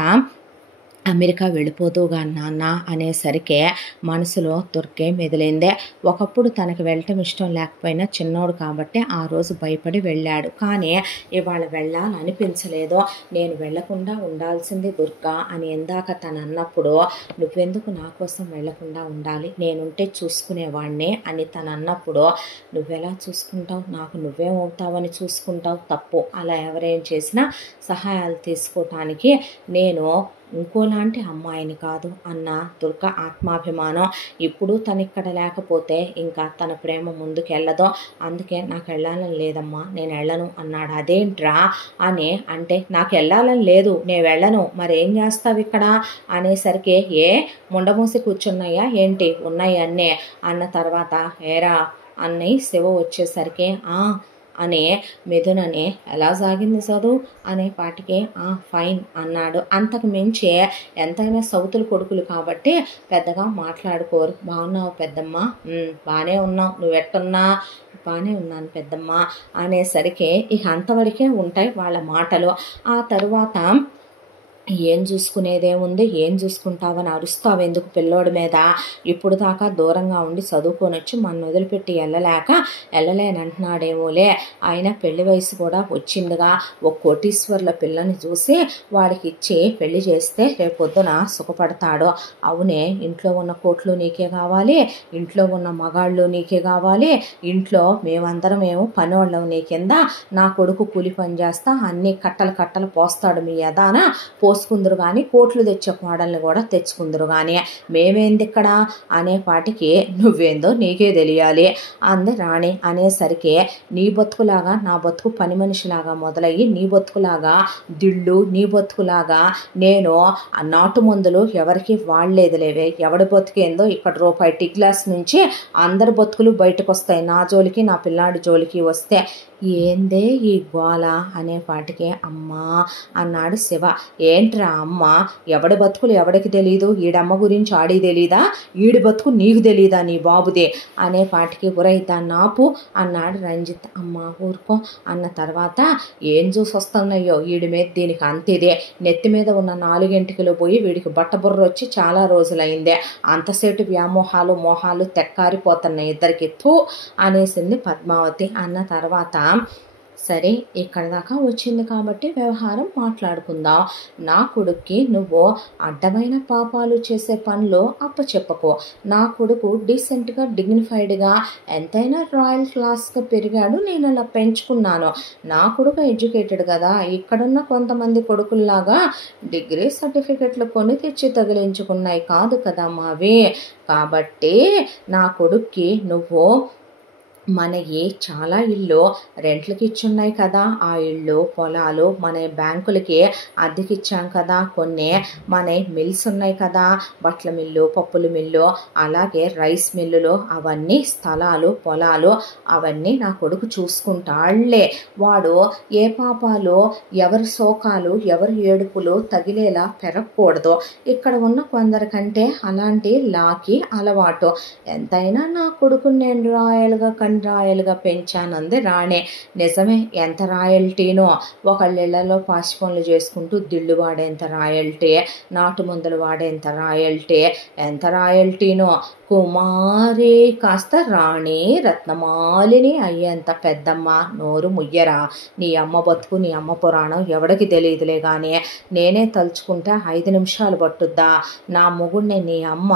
అమెరికా వెళ్ళిపోతూగా నాన్న అనేసరికి మనసులో దుర్గే మెదిలిందే. ఒకప్పుడు తనకి వెళ్ళటం ఇష్టం లేకపోయినా చిన్నోడు కాబట్టి ఆ రోజు భయపడి వెళ్ళాడు, కానీ ఇవాళ వెళ్ళాలనిపించలేదు. నేను వెళ్లకుండా ఉండాల్సింది దుర్గా అని ఇందాక తను అన్నప్పుడు నువ్వెందుకు నా కోసం వెళ్లకుండా ఉండాలి, నేనుంటే చూసుకునేవాడిని అని తను అన్నప్పుడు నువ్వెలా చూసుకుంటావు, నాకు నువ్వేమవుతావని చూసుకుంటావు, తప్పు, అలా ఎవరేం చేసినా సహాయాలు తీసుకోవటానికి నేను ఇంకోలాంటి అమ్మాయిని కాదు అన్న దుర్గ ఆత్మాభిమానం. ఇప్పుడు తను ఇక్కడ లేకపోతే ఇంకా తన ప్రేమ ముందుకెళ్ళదో, అందుకే నాకు వెళ్ళాలని లేదమ్మా, నేను వెళ్ళను అన్నాడు. అదేంట్రా అని అంటే నాకు వెళ్ళాలని లేదు, నేను వెళ్ళను, మరేం చేస్తావు ఇక్కడ అనేసరికి ఏ ముండమూసి కూర్చున్నాయా ఏంటి, ఉన్నాయి అన్నే అన్న తర్వాత ఏరా అన్నీ శివ వచ్చేసరికి అని మిథునని ఎలా సాగింది చదువు అనే పాటికి ఫైన్ అన్నాడు. అంతకు మించి ఎంతైనా సౌతులు కొడుకులు కాబట్టి పెద్దగా మాట్లాడుకోరు. బాగున్నావు పెద్దమ్మ, బాగానే ఉన్నావు, నువ్వెట్టున్నా, బాగానే ఉన్నాను పెద్దమ్మ అనేసరికి ఇక అంతవరకే ఉంటాయి వాళ్ళ మాటలు. ఆ తరువాత ఏం చూసుకునేదేముంది, ఏం చూసుకుంటావని అరుస్తావెందుకు పిల్లోడి మీద? ఇప్పుడు దాకా దూరంగా ఉండి చదువుకొని వచ్చి మన వదిలిపెట్టి వెళ్ళలేనంటున్నాడేమోలే. అయినా పెళ్లి వయసు కూడా వచ్చిందిగా, ఒక కోటీశ్వర్ల పిల్లని చూసి వాడికి ఇచ్చి పెళ్లి చేస్తే రేపొద్దున సుఖపడతాడు. అవునే, ఇంట్లో ఉన్న కోట్లు నీకే కావాలి, ఇంట్లో ఉన్న మగాళ్ళు నీకే కావాలి, ఇంట్లో మేమందరం ఏమో పనివాళ్ళం నీ కింద. నా కొడుకు కూలి పని చేస్తా అన్ని కట్టలు పోస్తాడు మీ యదాన, పోసుకుందరు కానీ కోట్లు తెచ్చే కోడల్ని కూడా తెచ్చుకుందరు కానీ మేమేంది ఇక్కడ అనేపాటికి నువ్వేందో నీకే తెలియాలి అంది రాణి. అనేసరికి నీ బతుకులాగా నా బతుకు పని మనిషిలాగా మొదలయ్యి, నీ బతుకులాగా దిళ్ళు, నీ బతుకులాగా నేను నాటు మందులు ఎవరికి వాడలేదులేవే. ఎవడి బతుకేందో ఇక్కడ రూపాయి టీ గ్లాస్ నుంచి అందరి బతుకులు బయటకు వస్తాయి. నా జోలికి నా పిల్లాడి జోలికి వస్తే ఏందే ఈ గోల అనేపాటికి అమ్మా అన్నాడు శివ. ఏంట్రా అమ్మ, ఎవడి బతుకులు ఎవడికి తెలీదు, ఈడమ్మ గురించి ఆడి తెలీదా, ఈడి బతుకు నీకు తెలీదా నీ బాబుదే అనేపాటికి దాన్ని ఆపు అన్నాడు రంజిత్. అమ్మ ఊరుకో అన్న తర్వాత ఏం చూసి వస్తున్నాయో వీడి మీద దీనికి అంతేదే, నెత్తి మీద ఉన్న 4 గంటలు పోయి వీడికి బట్టబుర్ర వచ్చి చాలా రోజులైందే, అంతసేటు వ్యామోహాలు మోహాలు తెక్కారిపోతున్నాయి ఇద్దరికి తూ అనేసింది పద్మావతి. అన్న తర్వాత సరే ఇక్కడ దాకా వచ్చింది కాబట్టి వ్యవహారం మాట్లాడుకుందాం. నా కొడుక్కి నువ్వు అడ్డమైన పాపాలు చేసే పనులు అప్పచెప్పకు. నా కొడుకు డీసెంట్గా డిగ్నిఫైడ్గా ఎంతైనా రాయల్ క్లాస్గా పెరిగాడు, నేను అలా పెంచుకున్నాను. నా కొడుకు ఎడ్యుకేటెడ్ కదా, ఇక్కడున్న కొంతమంది కొడుకుల్లాగా డిగ్రీ సర్టిఫికెట్లు కొని తెచ్చి తగిలించుకున్నాయి కాదు కదా మావి. కాబట్టి నా కొడుక్కి నువ్వు మనకి చాలా ఇళ్ళు రెంట్లకి ఇచ్చున్నాయి కదా, ఆ ఇళ్ళు పొలాలు మన బ్యాంకులకి అద్దెకిచ్చాం కదా, కొన్ని మన మిల్స్ ఉన్నాయి కదా, బట్టల మిల్లు, పప్పుల మిల్లు, అలాగే రైస్ మిల్లులు, అవన్నీ స్థలాలు పొలాలు అవన్నీ నా కొడుకు చూసుకుంటాళ్లే. వాడు ఏ పాపాలు ఎవరి శోకాలు ఎవరి ఏడుపులు తగిలేలా పెరగకూడదు. ఇక్కడ ఉన్న కొందరికంటే అలాంటి లాకి అలవాటు. ఎంతైనా నా కొడుకు నేను రాయలుగా పెంచానంది రాణి. నిజమే, ఎంత రాయల్టీనో. ఒకళ్ళిళ్లలో పాసి పనులు చేసుకుంటూ దిళ్ళు వాడేంత రాయల్టీ, నాటు మందులు వాడేంత రాయల్టీ, ఎంత రాయల్టీనో. కుమారి కాస్త రాణి రత్నమాలిని అయ్యేంత పెద్దమ్మ. నోరు ముయ్యరా, నీ అమ్మ బతుకు నీ అమ్మ పురాణం ఎవడికి తెలియదులే కానీ నేనే తలుచుకుంటే 5 నిమిషాలు పట్టుద్దా. నా మొగుడిని నీ అమ్మ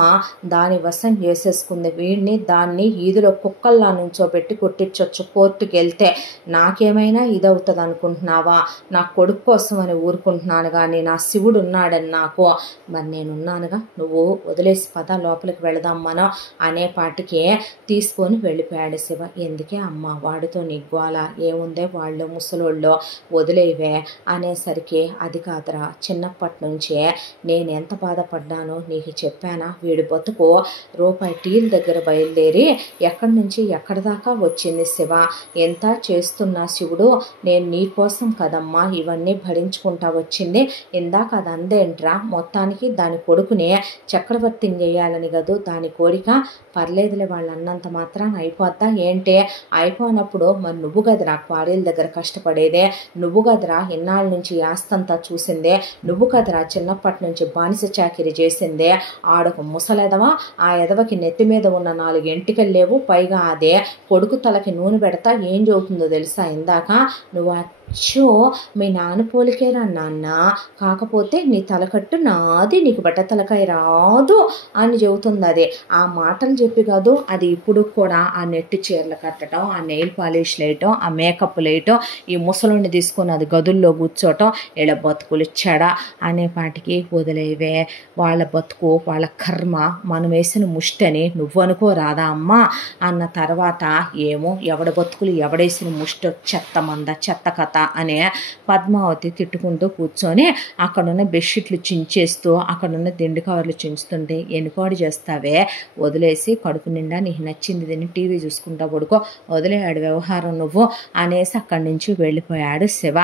దాని వశం చేసేసుకుంది, వీడిని దాన్ని ఈదులో కుక్కల్లా నుంచోబెట్టి కొట్టించొచ్చు కోర్టుకి వెళ్తే. నాకేమైనా ఇదవుతుంది అనుకుంటున్నావా? నా కొడుకు కోసం అని ఊరుకుంటున్నాను కానీ నా శివుడు ఉన్నాడని నాకు. మరి నేనున్నానుగా, నువ్వు వదిలేసి పద లోపలికి వెళదాం మనం అనేపాటికి తీసుకొని వెళ్ళిపోయాడు శివ. ఎందుకే అమ్మ వాడితో నిగ్వాల, ఏముందే వాళ్ళు ముసలోళ్ళు, వదిలేవే అనేసరికి అది కాదురా, చిన్నప్పటి నుంచే నేను ఎంత బాధపడ్డానో నీకు చెప్పానా? వీడి బతుకు రూపాయి టీల దగ్గర బయలుదేరి ఎక్కడి నుంచి ఎక్కడి దాకా వచ్చింది శివ. ఎంత చేస్తున్నా శివుడు, నేను నీ కోసం కదమ్మా ఇవన్నీ భరించుకుంటా వచ్చింది. ఇందాక అది అందేంట్రా, మొత్తానికి దాని కొడుకునే చక్రవర్తిని చేయాలని కదూ దాని కోరిక. పర్లేదులే, వాళ్ళు అన్నంత మాత్రాన అయిపోద్దా ఏంటే? అయిపోయినప్పుడు మరి నువ్వు కదరా క్వారీల దగ్గర కష్టపడేదే, నువ్వు కదరా ఇన్నాళ్ళ నుంచి ఆస్తంతా చూసిందే, నువ్వు కదరా చిన్నప్పటి నుంచి బానిస చాకిరి చేసిందే. ఆడొక ముసలెదవా, ఆ ఎదవకి నెత్తి మీద ఉన్న 4 ఎంటికలు లేవు, పైగా అదే కొడుకు తలకి నూనె పెడతా ఏం చదువుతుందో తెలుసా? ఇందాక నువ్వు అచ్చో మీ నాన్న పోలికేరా నాన్న, కాకపోతే నీ తలకట్టు నాది, నీకు బట్ట తలకాయ రాదు అని చెబుతుంది. అది ఆ మాటలు చెప్పి కాదు, అది ఇప్పుడు కూడా ఆ నెట్టి చీరలు కట్టడం, ఆ నెయిల్ పాలిష్లు వేయటం, ఆ మేకప్లు వేయటం, ఈ ముసలుని తీసుకొని అది గదుల్లో కూర్చోటం, ఇలా బతుకులు చెడ అనేపాటికి వదిలేవే. వాళ్ళ బతుకు వాళ్ళ కర్మ, మనం వేసిన ముష్టని నువ్వు అనుకోరాదా అమ్మా అన్న తర్వాత ఏమో ఎవడ బతుకులు ఎవడేసిన ముష్టి చెత్త మంద చెత్త కథ అనే పద్మావతి తిట్టుకుంటూ కూర్చొని అక్కడున్న బెడ్షీట్లు చించేస్తూ అక్కడున్న దిండు కవర్లు చించుతుంటే ఎన్నిపాడు చేస్తావే, వదిలేసి కడుపు నిండా నీకు నచ్చింది తిని టీవీ చూసుకుంటా పడుకో, వదిలేయాడు వ్యవహారం నువ్వు అనేసి అక్కడి నుంచి వెళ్ళిపోయాడు శివ.